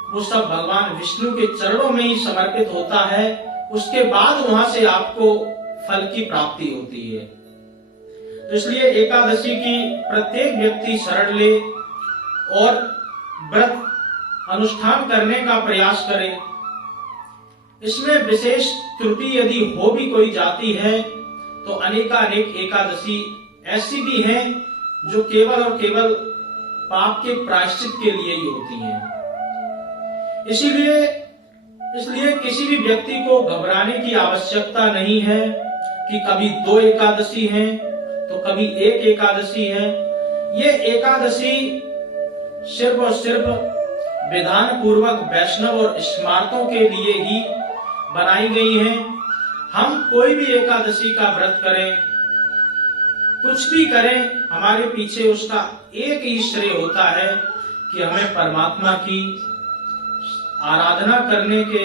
वो सब भगवान विष्णु के चरणों में ही समर्पित होता है। उसके बाद वहां से आपको फल की प्राप्ति होती है। तो इसलिए एकादशी की प्रत्येक व्यक्ति शरण ले और व्रत अनुष्ठान करने का प्रयास करें। इसमें विशेष त्रुटि यदि हो भी कोई जाती है तो अनेकानेक एकादशी ऐसी भी हैं जो केवल और केवल पाप के प्रायश्चित के लिए ही होती हैं। इसलिए किसी भी व्यक्ति को घबराने की आवश्यकता नहीं है कि कभी 2 एकादशी हैं तो कभी 1 एकादशी है। ये एकादशी सिर्फ और सिर्फ विधान पूर्वक वैष्णव और स्मार्तों के लिए ही बनाई गई हैं। हम कोई भी एकादशी का व्रत करें, कुछ भी करें, हमारे पीछे उसका एक ही श्रेय होता है कि हमें परमात्मा की आराधना करने के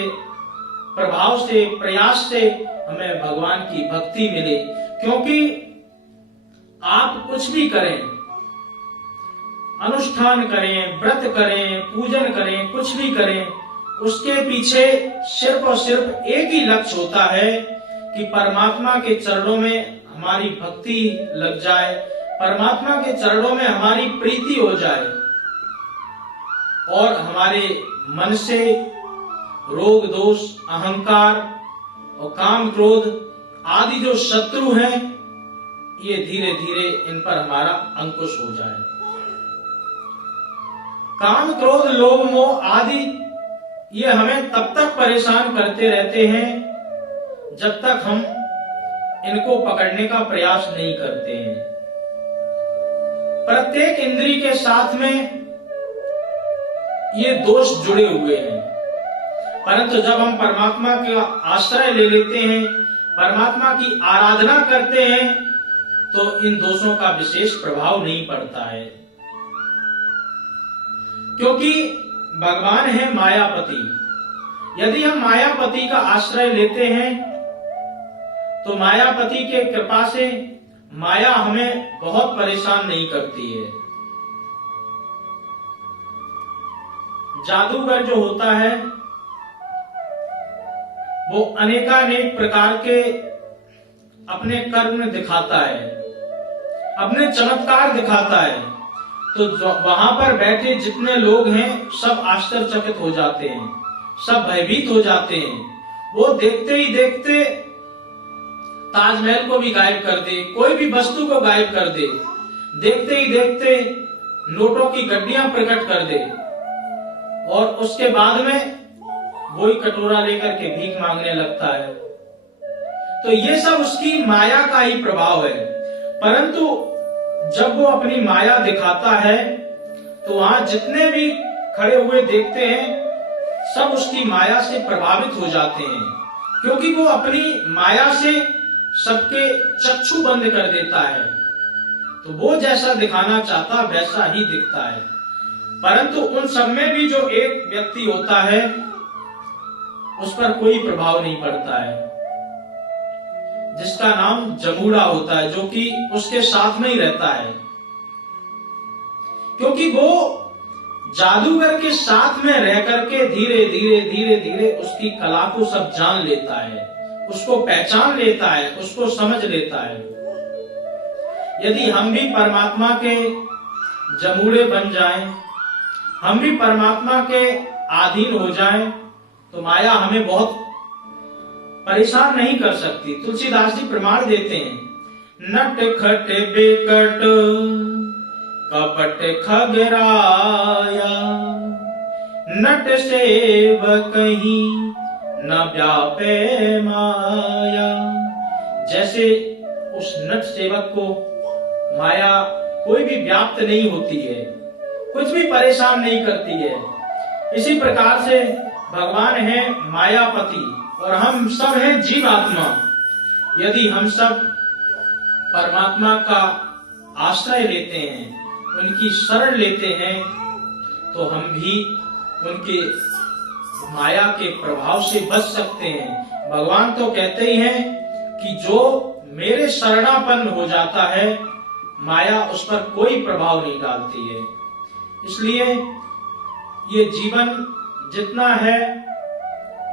प्रभाव से, प्रयास से हमें भगवान की भक्ति मिले। क्योंकि आप कुछ भी करें, अनुष्ठान करें, व्रत करें, पूजन करें, कुछ भी करें, उसके पीछे सिर्फ और सिर्फ एक ही लक्ष्य होता है कि परमात्मा के चरणों में हमारी भक्ति लग जाए, परमात्मा के चरणों में हमारी प्रीति हो जाए और हमारे मन से रोग दोष, अहंकार और काम क्रोध आदि जो शत्रु हैं, ये धीरे धीरे इन पर हमारा अंकुश हो जाए। काम क्रोध लोभ मोह आदि ये हमें तब तक परेशान करते रहते हैं जब तक हम इनको पकड़ने का प्रयास नहीं करते हैं। प्रत्येक इंद्रिय के साथ में ये दोष जुड़े हुए हैं, परंतु जब हम परमात्मा का आश्रय ले लेते हैं, परमात्मा की आराधना करते हैं, तो इन दोषों का विशेष प्रभाव नहीं पड़ता है। क्योंकि भगवान है मायापति। यदि हम मायापति का आश्रय लेते हैं तो मायापति के कृपा से माया हमें बहुत परेशान नहीं करती है। जादूगर जो होता है वो अनेकानेक प्रकार के अपने कर्म दिखाता है, अपने चमत्कार दिखाता है, तो वहां पर बैठे जितने लोग हैं सब आश्चर्यचकित हो जाते हैं, सब भयभीत हो जाते हैं। वो देखते ही देखते ताजमहल को भी गायब कर दे, कोई भी वस्तु को गायब कर दे, देखते ही देखते नोटों की गड्डियां प्रकट कर दे और उसके बाद में वही कटोरा लेकर के भीख मांगने लगता है। तो ये सब उसकी माया का ही प्रभाव है। परंतु जब वो अपनी माया दिखाता है तो वहां जितने भी खड़े हुए देखते हैं सब उसकी माया से प्रभावित हो जाते हैं, क्योंकि वो अपनी माया से सबके चक्षु बंद कर देता है। तो वो जैसा दिखाना चाहता वैसा ही दिखता है। परंतु उन सब में भी जो एक व्यक्ति होता है उस पर कोई प्रभाव नहीं पड़ता है, जिसका नाम जमूड़ा होता है, जो कि उसके साथ में ही रहता है। क्योंकि वो जादूगर के साथ में रह करके धीरे धीरे धीरे धीरे उसकी कला को सब जान लेता है, उसको पहचान लेता है, उसको समझ लेता है। यदि हम भी परमात्मा के जमूड़े बन जाएं, हम भी परमात्मा के अधीन हो जाएं, तो माया हमें बहुत परेशान नहीं कर सकती। तुलसीदास जी प्रमाण देते हैं, नट खट बेकट कपट खगराया, नट सेव कहीं न व्यापे माया। जैसे उस नट सेवक को माया कोई भी व्याप्त नहीं होती है, कुछ भी परेशान नहीं करती है, इसी प्रकार से भगवान है मायापति और हम सब हैं जीवात्मा। यदि हम सब परमात्मा का आश्रय लेते हैं, उनकी शरण लेते हैं, तो हम भी उनके माया के प्रभाव से बच सकते हैं। भगवान तो कहते ही हैं कि जो मेरे शरणापन्न हो जाता है, माया उस पर कोई प्रभाव नहीं डालती है। इसलिए ये जीवन जितना है,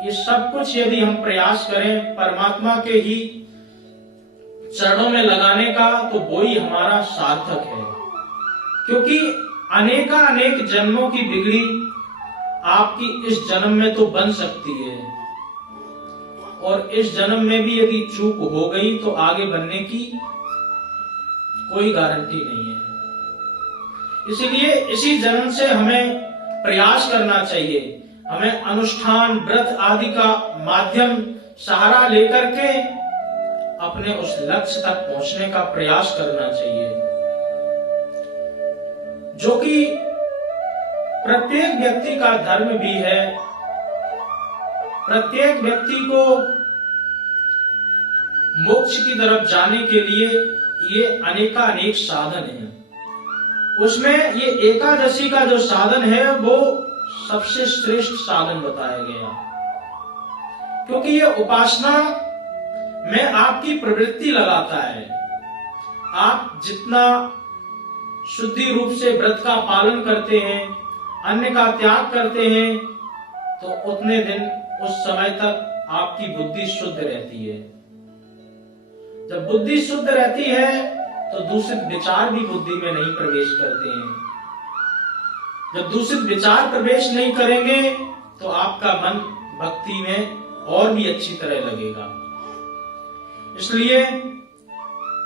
ये सब कुछ यदि हम प्रयास करें परमात्मा के ही चरणों में लगाने का, तो वो ही हमारा सार्थक है। क्योंकि अनेक जन्मों की बिगड़ी आपकी इस जन्म में तो बन सकती है, और इस जन्म में भी यदि चूक हो गई तो आगे बनने की कोई गारंटी नहीं है। इसलिए इसी जन्म से हमें प्रयास करना चाहिए, हमें अनुष्ठान व्रत आदि का माध्यम सहारा लेकर के अपने उस लक्ष्य तक पहुंचने का प्रयास करना चाहिए, जो कि प्रत्येक व्यक्ति का धर्म भी है। प्रत्येक व्यक्ति को मोक्ष की तरफ जाने के लिए ये अनेकानेक साधन हैं। उसमें ये एकादशी का जो साधन है वो सबसे श्रेष्ठ साधन बताया गया, क्योंकि ये उपासना में आपकी प्रवृत्ति लगाता है। आप जितना शुद्धि रूप से व्रत का पालन करते हैं, अन्न का त्याग करते हैं, तो उतने दिन उस समय तक आपकी बुद्धि शुद्ध रहती है। जब बुद्धि शुद्ध रहती है तो दूषित विचार भी बुद्धि में नहीं प्रवेश करते हैं। जब दूषित विचार प्रवेश नहीं करेंगे तो आपका मन भक्ति में और भी अच्छी तरह लगेगा। इसलिए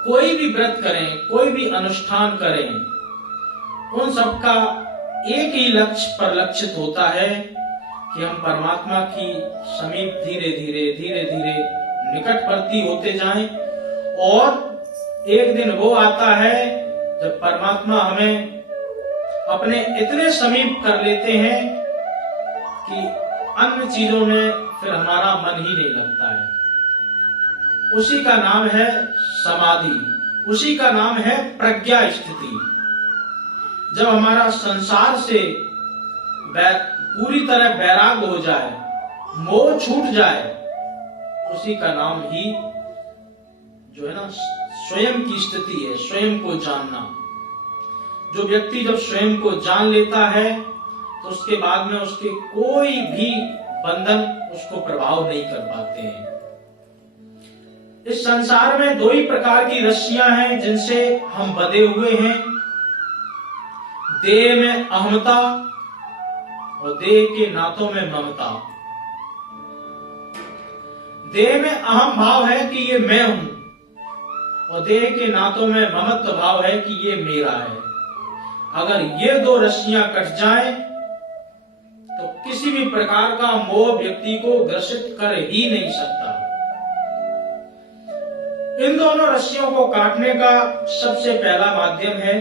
कोई भी व्रत करें, कोई भी अनुष्ठान करें, उन सबका एक ही लक्ष्य पर लक्षित होता है कि हम परमात्मा की समीप धीरे धीरे निकटवर्ती होते जाएं, और एक दिन वो आता है जब परमात्मा हमें अपने इतने समीप कर लेते हैं कि अन्य चीजों में फिर हमारा मन ही नहीं लगता है। उसी का नाम है समाधि, उसी का नाम है प्रज्ञा स्थिति। जब हमारा संसार से पूरी तरह वैराग हो जाए, मोह छूट जाए, उसी का नाम ही जो है ना स्वयं की स्थिति है, स्वयं को जानना। जो व्यक्ति जब स्वयं को जान लेता है तो उसके बाद में उसके कोई भी बंधन उसको प्रभाव नहीं कर पाते हैं। इस संसार में दो ही प्रकार की रस्सियां हैं जिनसे हम बंधे हुए हैं, देह में अहमता और देह के नातों में ममता। देह में अहम भाव है कि ये मैं हूं, और देह के नातों में ममत्व भाव है कि ये मेरा है। अगर ये दो रस्सियां कट जाएं तो किसी भी प्रकार का मोह व्यक्ति को ग्रसित कर ही नहीं सकता। इन दोनों रस्सियों को काटने का सबसे पहला माध्यम है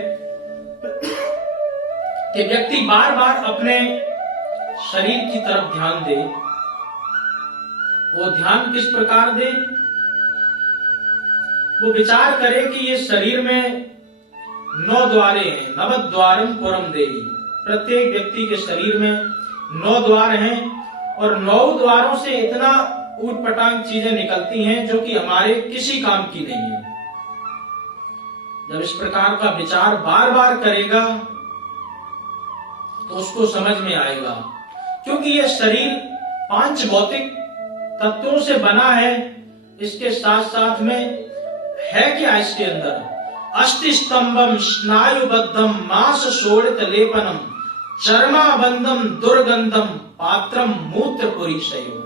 कि व्यक्ति बार बार अपने शरीर की तरफ ध्यान दे। वो ध्यान किस प्रकार दे? वो विचार करे कि ये शरीर में 9 द्वारे हैं, नवद्वारम पुरम देहि। प्रत्येक व्यक्ति के शरीर में 9 द्वार हैं, और 9 द्वारों से इतना ऊटपटांग चीजें निकलती हैं जो कि हमारे किसी काम की नहीं है। जब इस प्रकार का विचार बार बार करेगा तो उसको समझ में आएगा, क्योंकि यह शरीर 5 भौतिक तत्वों से बना है। इसके साथ साथ में है क्या इसके अंदर? अस्थि स्तंभम स्नायुबद्धम मांस शोणित लेपनम चर्माबंधम दुर्गंधम पात्रम मूत्र पुरीशयो।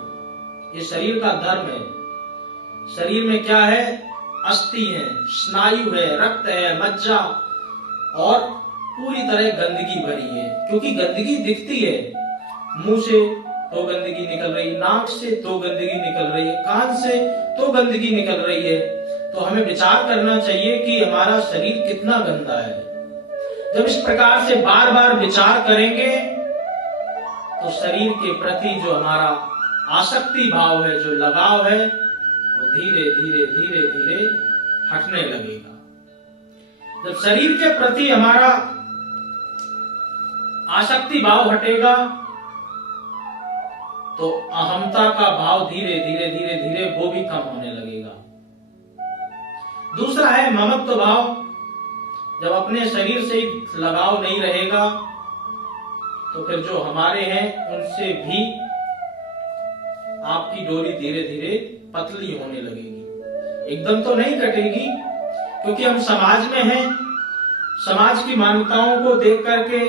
ये शरीर का धर्म है। शरीर में क्या है? अस्थि है, स्नायु है, रक्त है, मज्जा, और पूरी तरह गंदगी भरी है। क्योंकि गंदगी दिखती है, मुंह से तो गंदगी निकल रही है, नाक से तो गंदगी निकल रही है, कान से तो गंदगी निकल रही है। तो हमें विचार करना चाहिए कि हमारा शरीर कितना गंदा है। जब इस प्रकार से बार बार विचार करेंगे तो शरीर के प्रति जो हमारा आसक्ति भाव है, जो लगाव है, वो धीरे धीरे हटने लगेगा। जब शरीर के प्रति हमारा आसक्ति भाव हटेगा तो अहमता का भाव धीरे धीरे वो भी कम होने लगेगा। दूसरा है ममत्व भाव। जब अपने शरीर से लगाव नहीं रहेगा तो फिर जो हमारे हैं उनसे भी आपकी डोरी धीरे धीरे पतली होने लगेगी। एकदम तो नहीं कटेगी, क्योंकि हम समाज में हैं। समाज की मान्यताओं को देख करके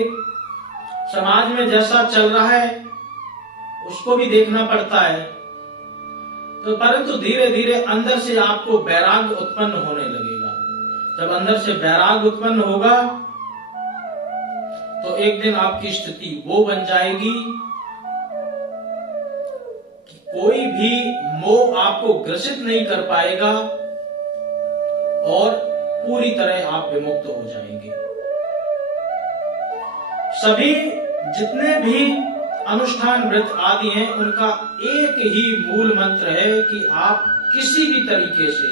समाज में जैसा चल रहा है उसको भी देखना पड़ता है। तो परंतु धीरे धीरे अंदर से आपको वैराग्य उत्पन्न होने लगेगा। जब अंदर से वैराग्य उत्पन्न होगा तो एक दिन आपकी स्थिति वो बन जाएगी कि कोई भी मोह आपको ग्रसित नहीं कर पाएगा और पूरी तरह आप विमुक्त हो जाएंगे। सभी जितने भी अनुष्ठान व्रत आदि हैं, उनका एक ही मूल मंत्र है कि आप किसी भी तरीके से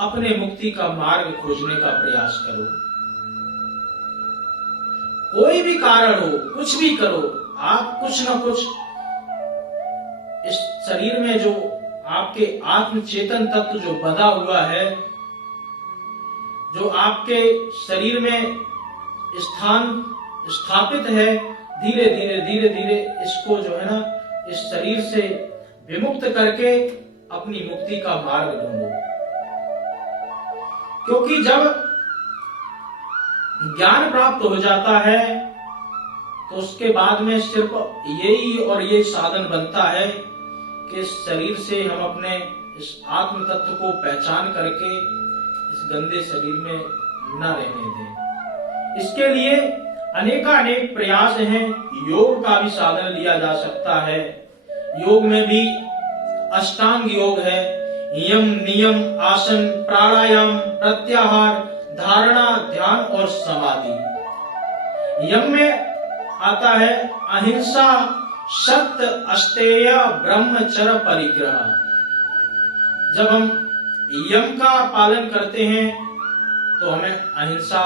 अपने मुक्ति का मार्ग खोजने का प्रयास करो। कोई भी कारण हो, कुछ भी करो, आप कुछ न कुछ इस शरीर में जो आपके आत्म चेतन तत्व जो बधा हुआ है, जो आपके शरीर में स्थापित है, धीरे धीरे इसको जो है ना, इस शरीर से विमुक्त करके अपनी मुक्ति का मार्ग ढूंढो। क्योंकि जब ज्ञान प्राप्त हो जाता है तो उसके बाद में सिर्फ यही और यही साधन बनता है कि इस शरीर से हम अपने इस आत्म तत्व को पहचान करके इस गंदे शरीर में न रहने दें। इसके लिए अनेकानेक प्रयास हैं। योग का भी साधन लिया जा सकता है। योग में भी अष्टांग योग है, यम, नियम, आसन, प्राणायाम, प्रत्याहार, धारणा, ध्यान और समाधि। यम में आता है अहिंसा, सत्य, अस्तेय, ब्रह्मचर्य, परिग्रह। जब हम यम का पालन करते हैं तो हमें अहिंसा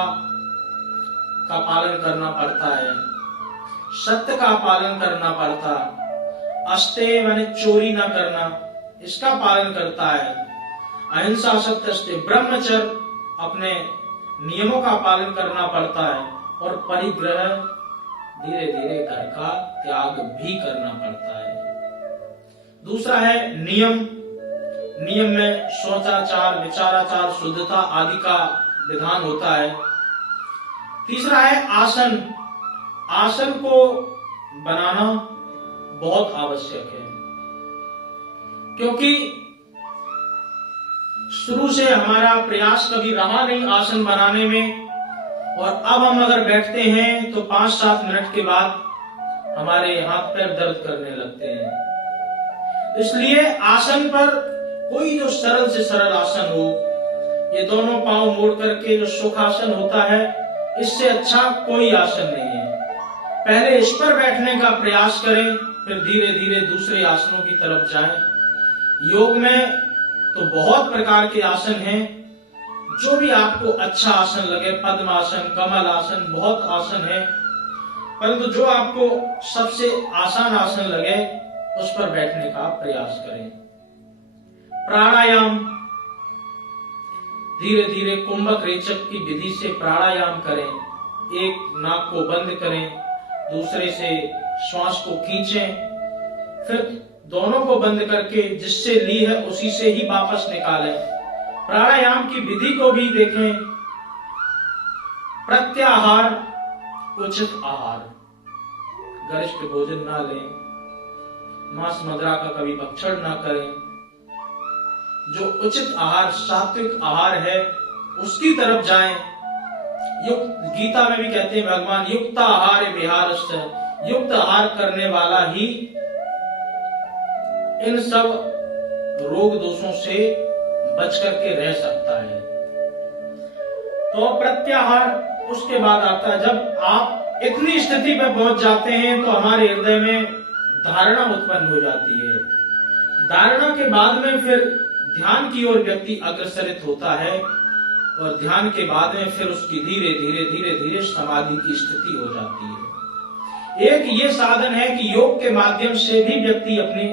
का पालन करना पड़ता है, सत्य का पालन करना पड़ता, अस्तेय माने चोरी ना करना, इसका पालन करता है। अहिंसा, सत्य, अस्तेय, ब्रह्मचर्य, अपने नियमों का पालन करना पड़ता है। और परिग्रह, धीरे धीरे घर का त्याग भी करना पड़ता है। दूसरा है नियम। नियम में सोचाचार, विचाराचार, शुद्धता आदि का विधान होता है। तीसरा है आसन। आसन को बनाना बहुत आवश्यक है, क्योंकि शुरू से हमारा प्रयास कभी रहा नहीं आसन बनाने में, और अब हम अगर बैठते हैं तो 5-7 मिनट के बाद हमारे हाथ पैर दर्द करने लगते हैं। इसलिए आसन पर कोई जो सरल से सरल आसन हो, ये दोनों पांव मोड़ करके जो सुखासन होता है, इससे अच्छा कोई आसन नहीं है। पहले इस पर बैठने का प्रयास करें, फिर धीरे धीरे दूसरे आसनों की तरफ जाएं। योग में तो बहुत प्रकार के आसन हैं, जो भी आपको अच्छा आसन लगे, पद्मासन, कमल आसन, बहुत आसन है, परंतु जो आपको सबसे आसान आसन लगे उस पर बैठने का प्रयास करें। प्राणायाम, धीरे धीरे कुंभक रेचक की विधि से प्राणायाम करें। एक नाक को बंद करें, दूसरे से श्वास को खींचें, फिर दोनों को बंद करके जिससे ली है उसी से ही वापस निकालें। प्राणायाम की विधि को भी देखें। प्रत्याहार, उचित आहार, गरिष्ठ भोजन ना लें, मांस मदिरा का कभी भक्षण ना करें। जो उचित आहार, सात्विक आहार है, उसकी तरफ जाएं। गीता में भी कहते हैं भगवान, युक्त आहार विहारश्च, युक्त आहार करने वाला ही इन सब रोग दोषों से बच करके रह सकता है। तो प्रत्याहार उसके बाद आता है। जब आप इतनी स्थिति पर पहुंच जाते हैं तो हमारे हृदय में धारणा उत्पन्न हो जाती है। धारणा के बाद में फिर ध्यान की ओर व्यक्ति अग्रसरित होता है, और ध्यान के बाद में फिर उसकी धीरे धीरे समाधि की स्थिति हो जाती है। एक ये साधन है कि योग के माध्यम से भी व्यक्ति अपनी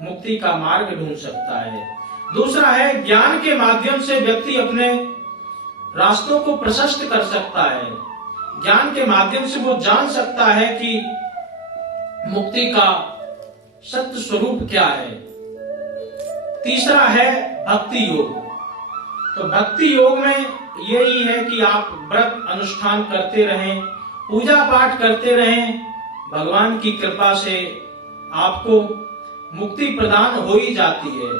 मुक्ति का मार्ग ढूंढ सकता है। दूसरा है ज्ञान के माध्यम से व्यक्ति अपने रास्तों को प्रशस्त कर सकता है। ज्ञान के माध्यम से वो जान सकता है कि मुक्ति का सत्य स्वरूप क्या है। तीसरा है भक्ति योग। तो भक्ति योग में यही है कि आप व्रत अनुष्ठान करते रहें, पूजा पाठ करते रहें, भगवान की कृपा से आपको मुक्ति प्रदान हो ही जाती है।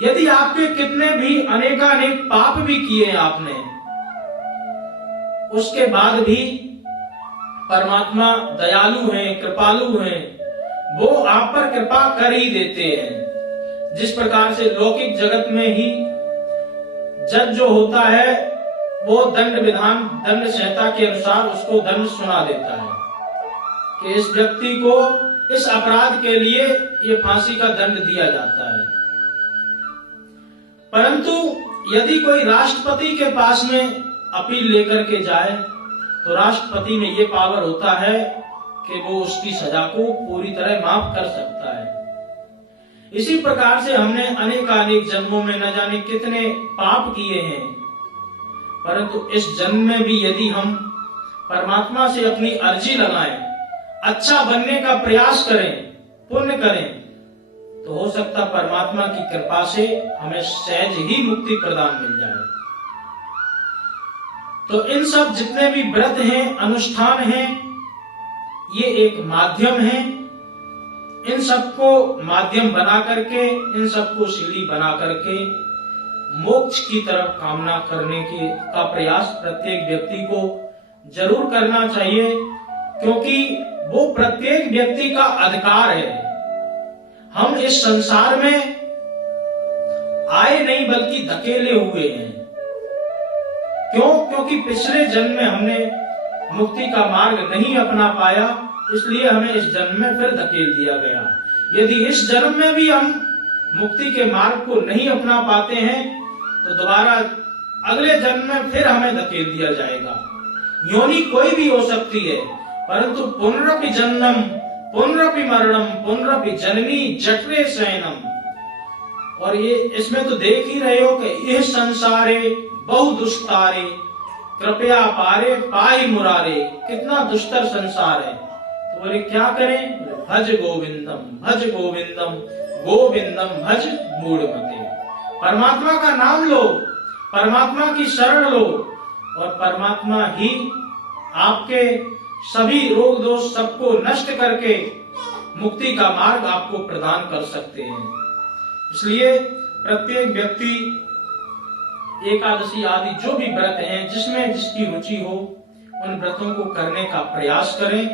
यदि आपके कितने भी अनेकानेक पाप भी किए आपने, उसके बाद भी परमात्मा दयालु हैं, कृपालु हैं, वो आप पर कृपा कर ही देते हैं। जिस प्रकार से लौकिक जगत में ही जज जो होता है वो दंड विधान, दंड संहिता के अनुसार उसको दंड सुना देता है कि इस व्यक्ति को इस अपराध के लिए ये फांसी का दंड दिया जाता है। परंतु यदि कोई राष्ट्रपति के पास में अपील लेकर के जाए तो राष्ट्रपति में ये पावर होता है कि वो उसकी सजा को पूरी तरह माफ कर सकता है। इसी प्रकार से हमने अनेकानेक जन्मों में न जाने कितने पाप किए हैं, परंतु इस जन्म में भी यदि हम परमात्मा से अपनी अर्जी लगाएं, अच्छा बनने का प्रयास करें, पुण्य करें, तो हो सकता परमात्मा की कृपा से हमें सहज ही मुक्ति प्रदान मिल जाए। तो इन सब जितने भी व्रत हैं, अनुष्ठान हैं, ये एक माध्यम है। इन सबको माध्यम बना करके, इन सबको सीढ़ी बना करके मोक्ष की तरफ कामना करने का प्रयास प्रत्येक व्यक्ति को जरूर करना चाहिए, क्योंकि वो प्रत्येक व्यक्ति का अधिकार है। हम इस संसार में आए नहीं बल्कि धकेले हुए हैं। क्यों? क्योंकि पिछले जन्म में हमने मुक्ति का मार्ग नहीं अपना पाया, इसलिए हमें इस जन्म में फिर धकेल दिया गया। यदि इस जन्म में भी हम मुक्ति के मार्ग को नहीं अपना पाते हैं तो दोबारा अगले जन्म में फिर हमें धकेल दिया जाएगा। योनि कोई भी हो सकती है, परंतु पुनरपि जन्मम पुनरपि मरणम पुनरपि जननी जठरे शयनम। और ये इसमें तो देख ही रहे हो कि यह संसारे बहु दुष्टारे कृपया पारे पाई मुरारे। कितना दुष्टर संसार है। तो बोले क्या करें? भज गोविंदम गोविंदम भज मूढ़मते। परमात्मा का नाम लो, परमात्मा की शरण लो, और परमात्मा ही आपके सभी रोग दोष सबको नष्ट करके मुक्ति का मार्ग आपको प्रदान कर सकते हैं। इसलिए प्रत्येक व्यक्ति एकादशी आदि जो भी व्रत हैं, जिसमें जिसकी रुचि हो, उन व्रतों को करने का प्रयास करें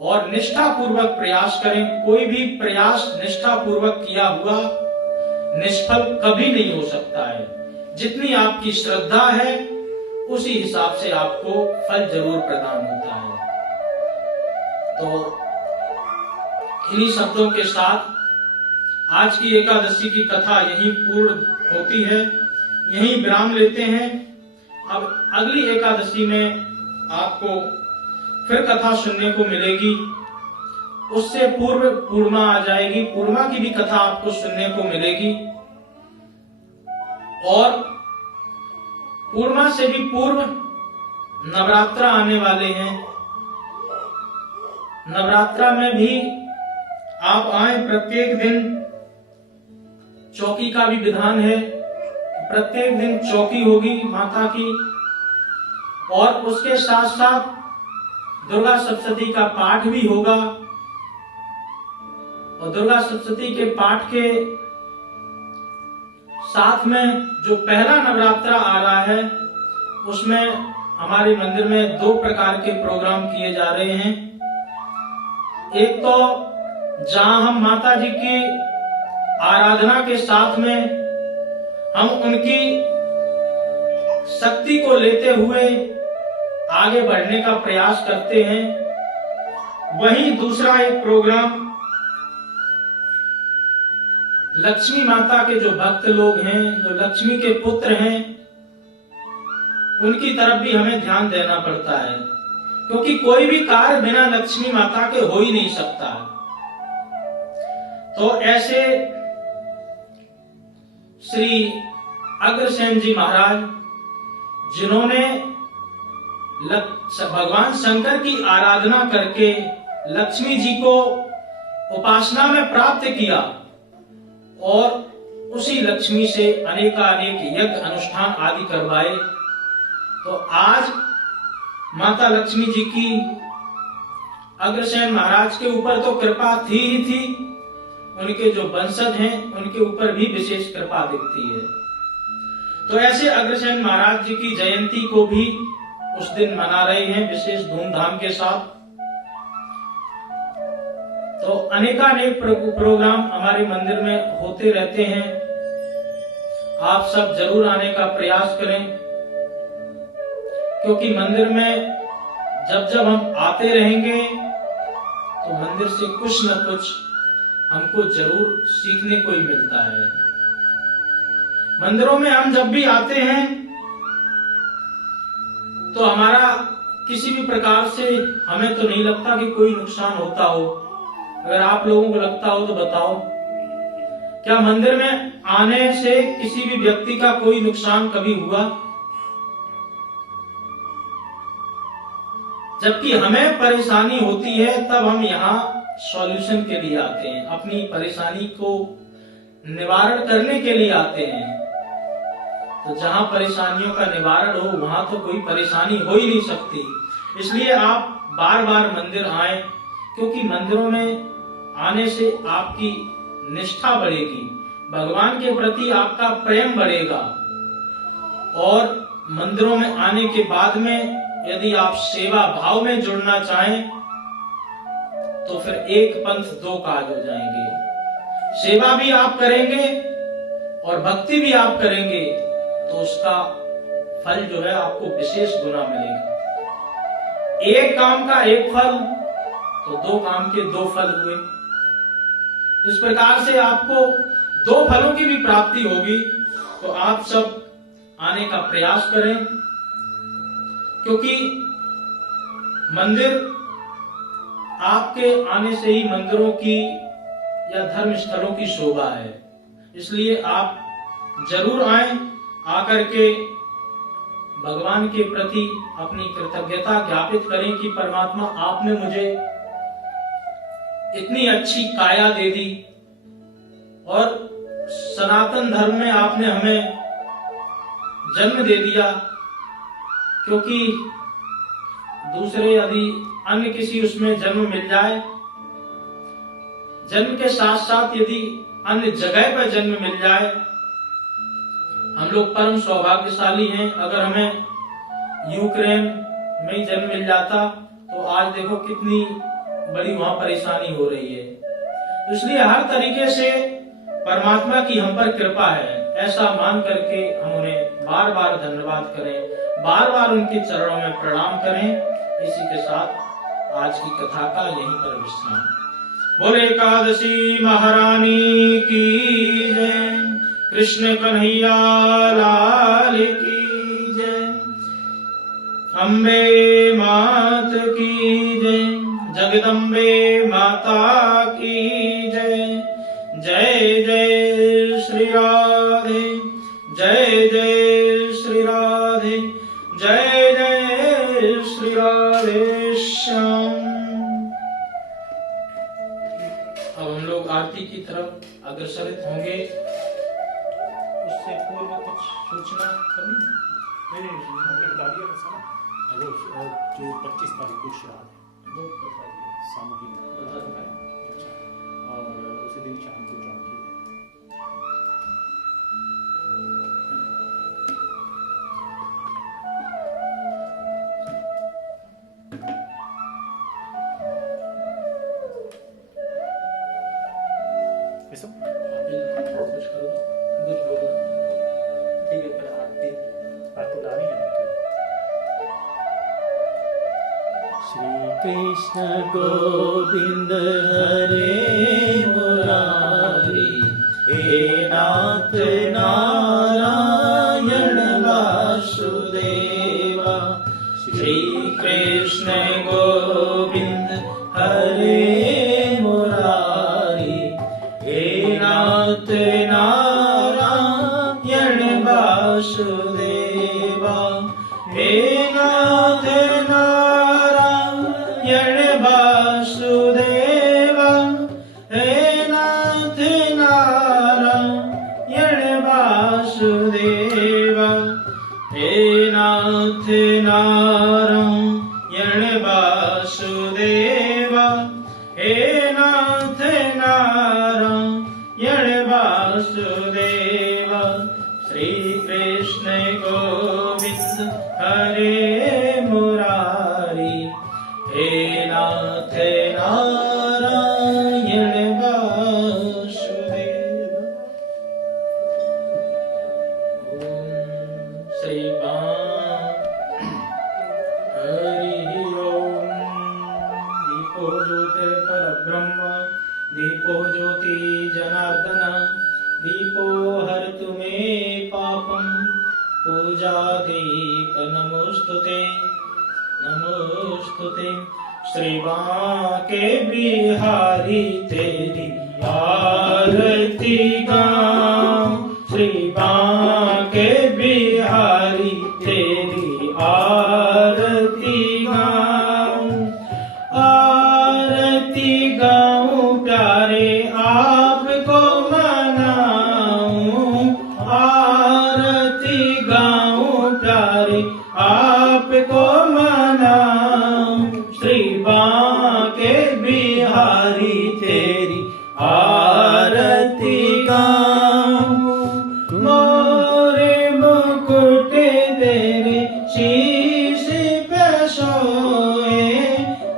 और निष्ठा पूर्वक प्रयास करें। कोई भी प्रयास निष्ठा पूर्वक किया हुआ निष्फल कभी नहीं हो सकता है। जितनी आपकी श्रद्धा है उसी हिसाब से आपको फल जरूर प्रदान होता है। तो इन्हीं शब्दों के साथ आज की एकादशी की कथा यहीं पूर्ण होती है, यहीं विराम लेते हैं। अब अगली एकादशी में आपको फिर कथा सुनने को मिलेगी। उससे पूर्व पूर्णिमा आ जाएगी, पूर्णिमा की भी कथा आपको सुनने को मिलेगी। और पूर्णिमा से भी पूर्व नवरात्र आने वाले हैं। नवरात्रा में भी आप आए। प्रत्येक दिन चौकी का भी विधान है, प्रत्येक दिन चौकी होगी माता की। और उसके साथ साथ दुर्गा सप्तशती का पाठ भी होगा। और दुर्गा सप्तशती के पाठ के साथ में जो पहला नवरात्रा आ रहा है, उसमें हमारे मंदिर में 2 प्रकार के प्रोग्राम किए जा रहे हैं। एक तो जहां हम माता जी की आराधना के साथ में हम उनकी शक्ति को लेते हुए आगे बढ़ने का प्रयास करते हैं। वहीं दूसरा एक प्रोग्राम लक्ष्मी माता के जो भक्त लोग हैं, जो लक्ष्मी के पुत्र हैं, उनकी तरफ भी हमें ध्यान देना पड़ता है, क्योंकि कोई भी कार्य बिना लक्ष्मी माता के हो ही नहीं सकता। तो ऐसे श्री अग्रसेन जी महाराज, जिन्होंने भगवान शंकर की आराधना करके लक्ष्मी जी को उपासना में प्राप्त किया और उसी लक्ष्मी से अनेकानेक यज्ञ अनुष्ठान आदि करवाए। तो आज माता लक्ष्मी जी की अग्रसेन महाराज के ऊपर तो कृपा थी ही थी, उनके जो वंशज हैं उनके ऊपर भी विशेष कृपा दिखती है। तो ऐसे अग्रसेन महाराज जी की जयंती को भी उस दिन मना रहे हैं विशेष धूमधाम के साथ। तो अनेकानेक प्रोग्राम हमारे मंदिर में होते रहते हैं, आप सब जरूर आने का प्रयास करें, क्योंकि मंदिर में जब जब हम आते रहेंगे तो मंदिर से कुछ न कुछ हमको जरूर सीखने को ही मिलता है। मंदिरों में हम जब भी आते हैं तो हमारा किसी भी प्रकार से हमें तो नहीं लगता कि कोई नुकसान होता हो। अगर आप लोगों को लगता हो तो बताओ, क्या मंदिर में आने से किसी भी व्यक्ति का कोई नुकसान कभी हुआ? जबकि हमें परेशानी होती है तब हम यहाँ सॉल्यूशन के लिए आते हैं, अपनी परेशानी को निवारण करने के लिए आते हैं। तो जहां परेशानियों का निवारण हो वहां तो कोई परेशानी हो ही नहीं सकती। इसलिए आप बार बार मंदिर आए, क्योंकि मंदिरों में आने से आपकी निष्ठा बढ़ेगी, भगवान के प्रति आपका प्रेम बढ़ेगा। और मंदिरों में आने के बाद में यदि आप सेवा भाव में जुड़ना चाहें तो फिर एक पंथ दो काज हो जाएंगे। सेवा भी आप करेंगे और भक्ति भी आप करेंगे तो उसका फल जो है आपको विशेष गुना मिलेगा। एक काम का एक फल तो दो काम के दो फल हुए। इस प्रकार से आपको दो फलों की भी प्राप्ति होगी। तो आप सब आने का प्रयास करें, क्योंकि मंदिर आपके आने से ही मंदिरों की या धर्म स्थलों की शोभा है। इसलिए आप जरूर आएं, आकर के भगवान के प्रति अपनी कृतज्ञता ज्ञापित करें कि परमात्मा आपने मुझे इतनी अच्छी काया दे दी और सनातन धर्म में आपने हमें जन्म दे दिया। क्योंकि दूसरे यदि अन्य किसी उसमें जन्म मिल जाए, जन्म के साथ साथ यदि अन्य जगह पर जन्म मिल जाए, हम लोग परम सौभाग्यशाली हैं। अगर हमें यूक्रेन में ही जन्म मिल जाता तो आज देखो कितनी बड़ी वहां परेशानी हो रही है। इसलिए हर तरीके से परमात्मा की हम पर कृपा है, ऐसा मान करके हम उन्हें बार बार धन्यवाद करें, बार बार उनके चरणों में प्रणाम करें। इसी के साथ आज की कथा का यहीं पर विश्राम। बोले एकादशी महारानी की जय, कृष्ण कन्हैया लाल की जय, अम्बे मात की जय, जगदम्बे माता की जय। जय जय श्री राधे, जय जय श्री राधे, जय जय श्री राधे श्याम। अब हम लोग आरती की तरफ अग्रसरित होंगे। उससे पूर्व कुछ सूचना कभी नहीं बता दिया जो 25 तारीख को श्राद्ध है वो बता दिया, सामूहिक बता दिया। और उसी दिन शाम को जॉब की कुछ करो, कुछ बोलो, ठीक है। पर आरती लानी है। श्री कृष्ण गोविंद हरे मुरारी, हे नाथ नारायण वासुदेवा। श्री कृष्ण गोविंद हरे मुरारी, हे नाथ नारायण वासुदेवा। हे नाथ नारायण वासुदेवा, हे नाथ नारायण वासुदेवा, हे नाथ नारायण वासुदेवा। कृष्ण गोविंद हरे मुरारी, हे नाथ नारायण वासुदेव। श्री हरि ओम। दीपो ज्योति परब्रह्म, दीपो ज्योति जनार्दन, दीपो हरतु मे पापम, पूजा दीप नमोस्तुते नमोस्तुते। श्री बांके बिहारी तेरी आरती गाऊं, श्री बांके बिहारी तेरी आरती गाऊं, आरती गाऊं प्यारे आपको मनाऊं, आरती गाऊं प्यारे आपको मनाऊं, श्री बांके बिहारी तेरी आरती गाऊं। मोरे मुकुट तेरे शीश पे सोए,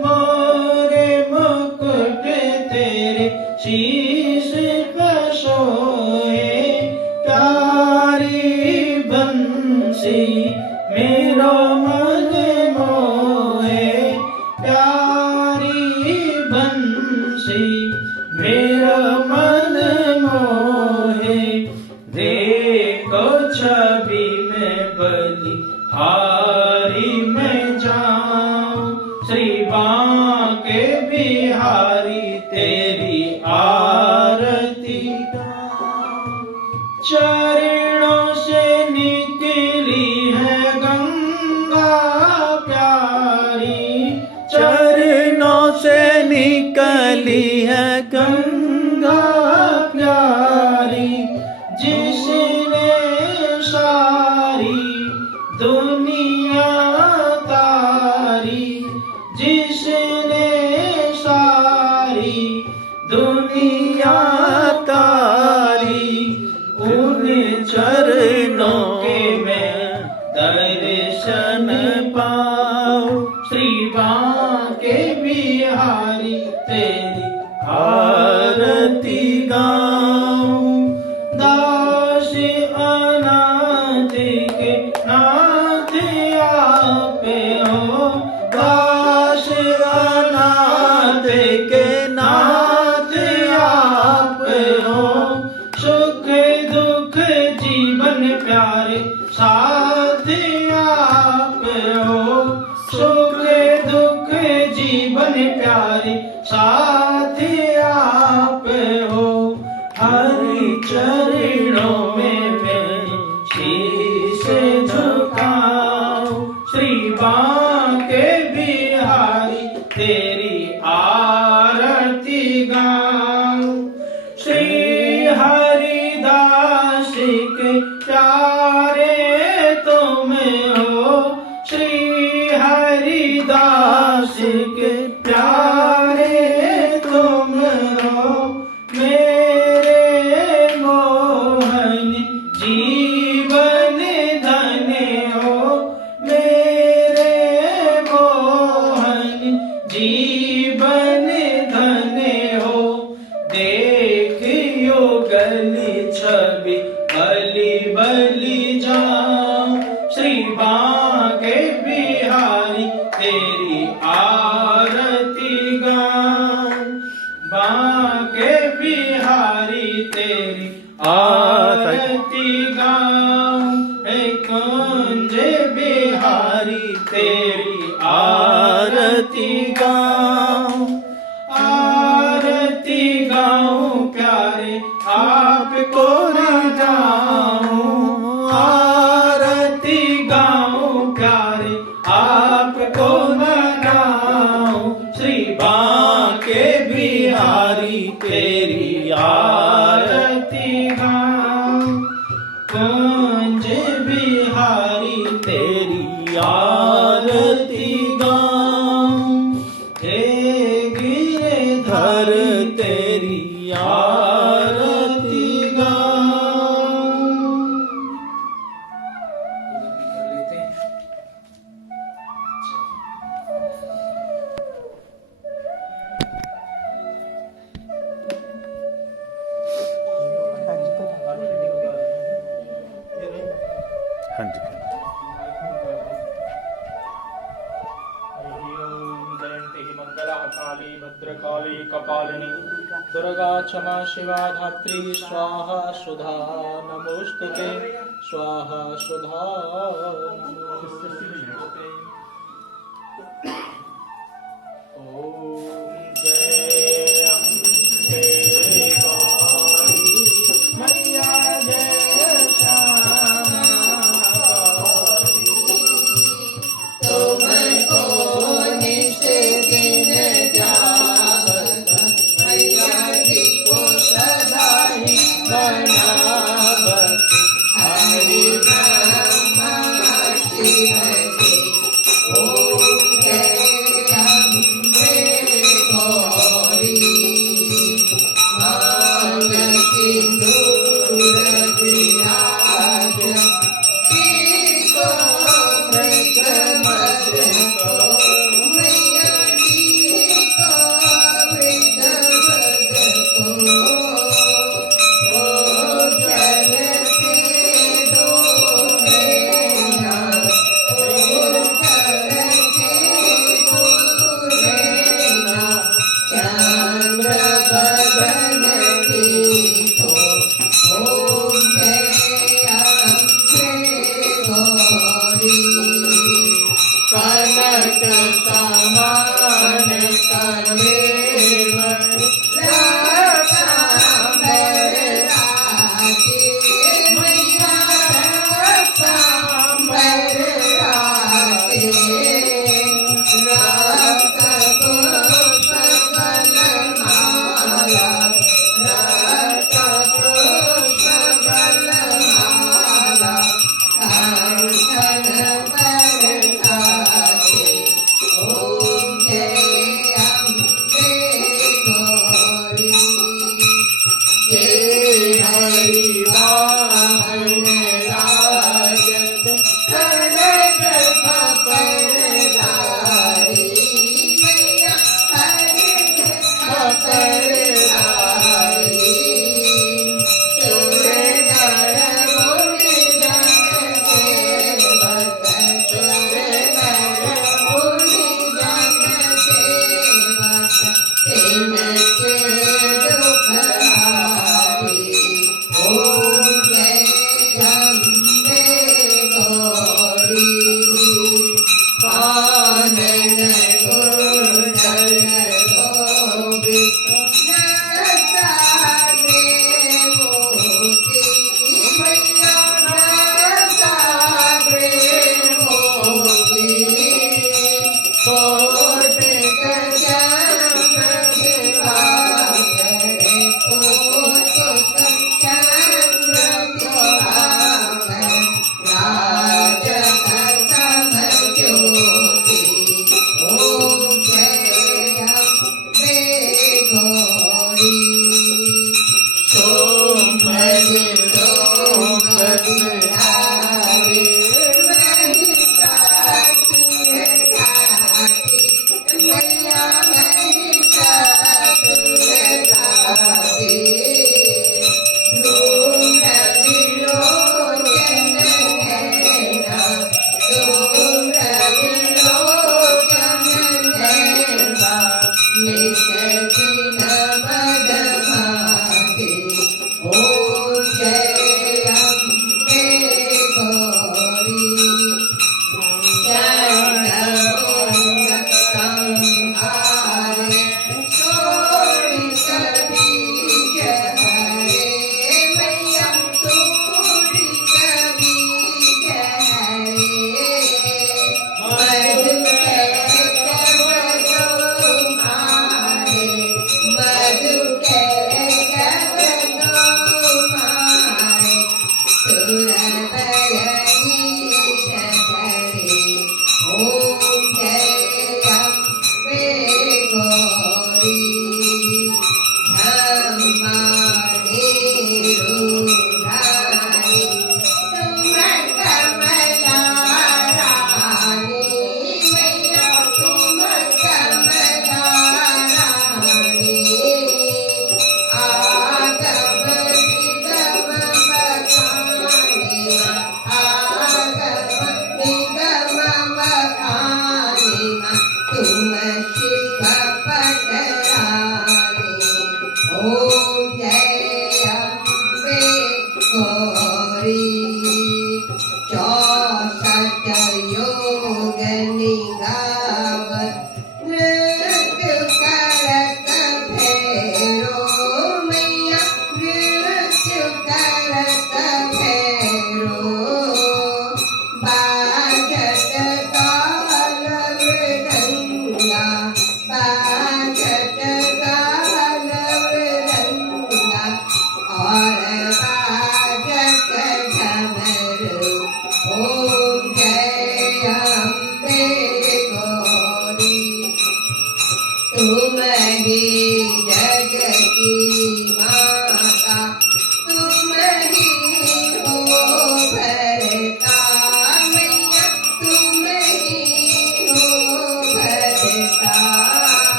मोरे मुकुट तेरे शीश पे सोए, प्यारी बंसी मेरो मन मोहे, प्यारी बंसी मेरो मन मोहे। देखो छवि में बलि हारी में जाऊं, श्री बांके बिहारी तेरी आरती गाऊं। चरणों से निकली है गंगा प्यारी, चरणों से निकली है गंगा प्यारी, जिसने सारी दुनिया तारी, जिसने सारी दुनिया तारी, उन चरणों के मैं दर्शन पाऊं, श्री बांके बिहारी तेरी आरती गाऊं। दास अनाथ के नाथ आप हो, दास अनाथ के नाथ आप हो, सुख दुख जीवन प्यारे साथ आप हो, सुख दुख जीवन प्यारे साथ आप हो। हरि चरणों में मैं शीश झुकाऊं, श्री बांके बिहारी तेरी आरती गाऊं। श्री हरिदास के प्यारे तुम हो, श्री हरिदास के प्यारे तुम हो, मेरे मोहन जीवन धन हो, मेरे मोहन जीवन धन हो। देखियो गली छवि बलि बलि जाऊं, श्री बांके बिहारी तेरी आरती गाऊं, बांके बिहारी तेरी आरती गाऊं, हे कुंज बिहारी तेरी आरती गाऊं, आरती गाऊं प्यारे आपको जाऊं, आरती गाऊं प्यारे आपको मनाऊं, श्री बांके बिहारी तेरी आरती गाऊं, कुंज बिहारी तेरी आरती हाँ जी जयंती मंगला काली भद्रकाली कपालिनी दुर्गा क्षमा शिवा धात्री स्वाहा सुधा नमोस्तुते स्वाहा सुधा नमोस्तुते। ओम जय अम्बे गौरी मैया जय श्यामा गौरी तुमको नित्य दिन जावत मैया जी को सदा ही बनावत हरि ब्रह्मा शिव जी ओम जय अम्बे गौरी मांग सिंदूर विराज को मृग मद को मैया जी को मृग मद को ओ जल से डोलेना ओ जल से डोलेना चंद्र बदन की को ओम जय अम्बे गौरी कनक समान कलेवर रसांबर राजे मैया रसांबर राजे रक्त पुष्प कलमाला रक्त पुष्प कलमाला कंचन पर राजे ओम जय अम्बे गौरी हे हरि वाहन राजत कनक खपरदारी मैया कनक खपरदारी सुर नर मुनि जन के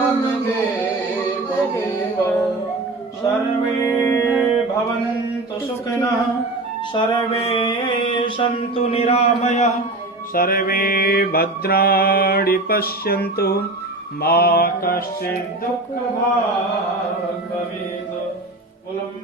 मम देव देव। सर्वे भवन्तु सुखिनः, सर्वे सन्तु निरामयः, सर्वे भद्राणि पश्यन्तु, मा कश्चित् दुःखभाग् भवेत्।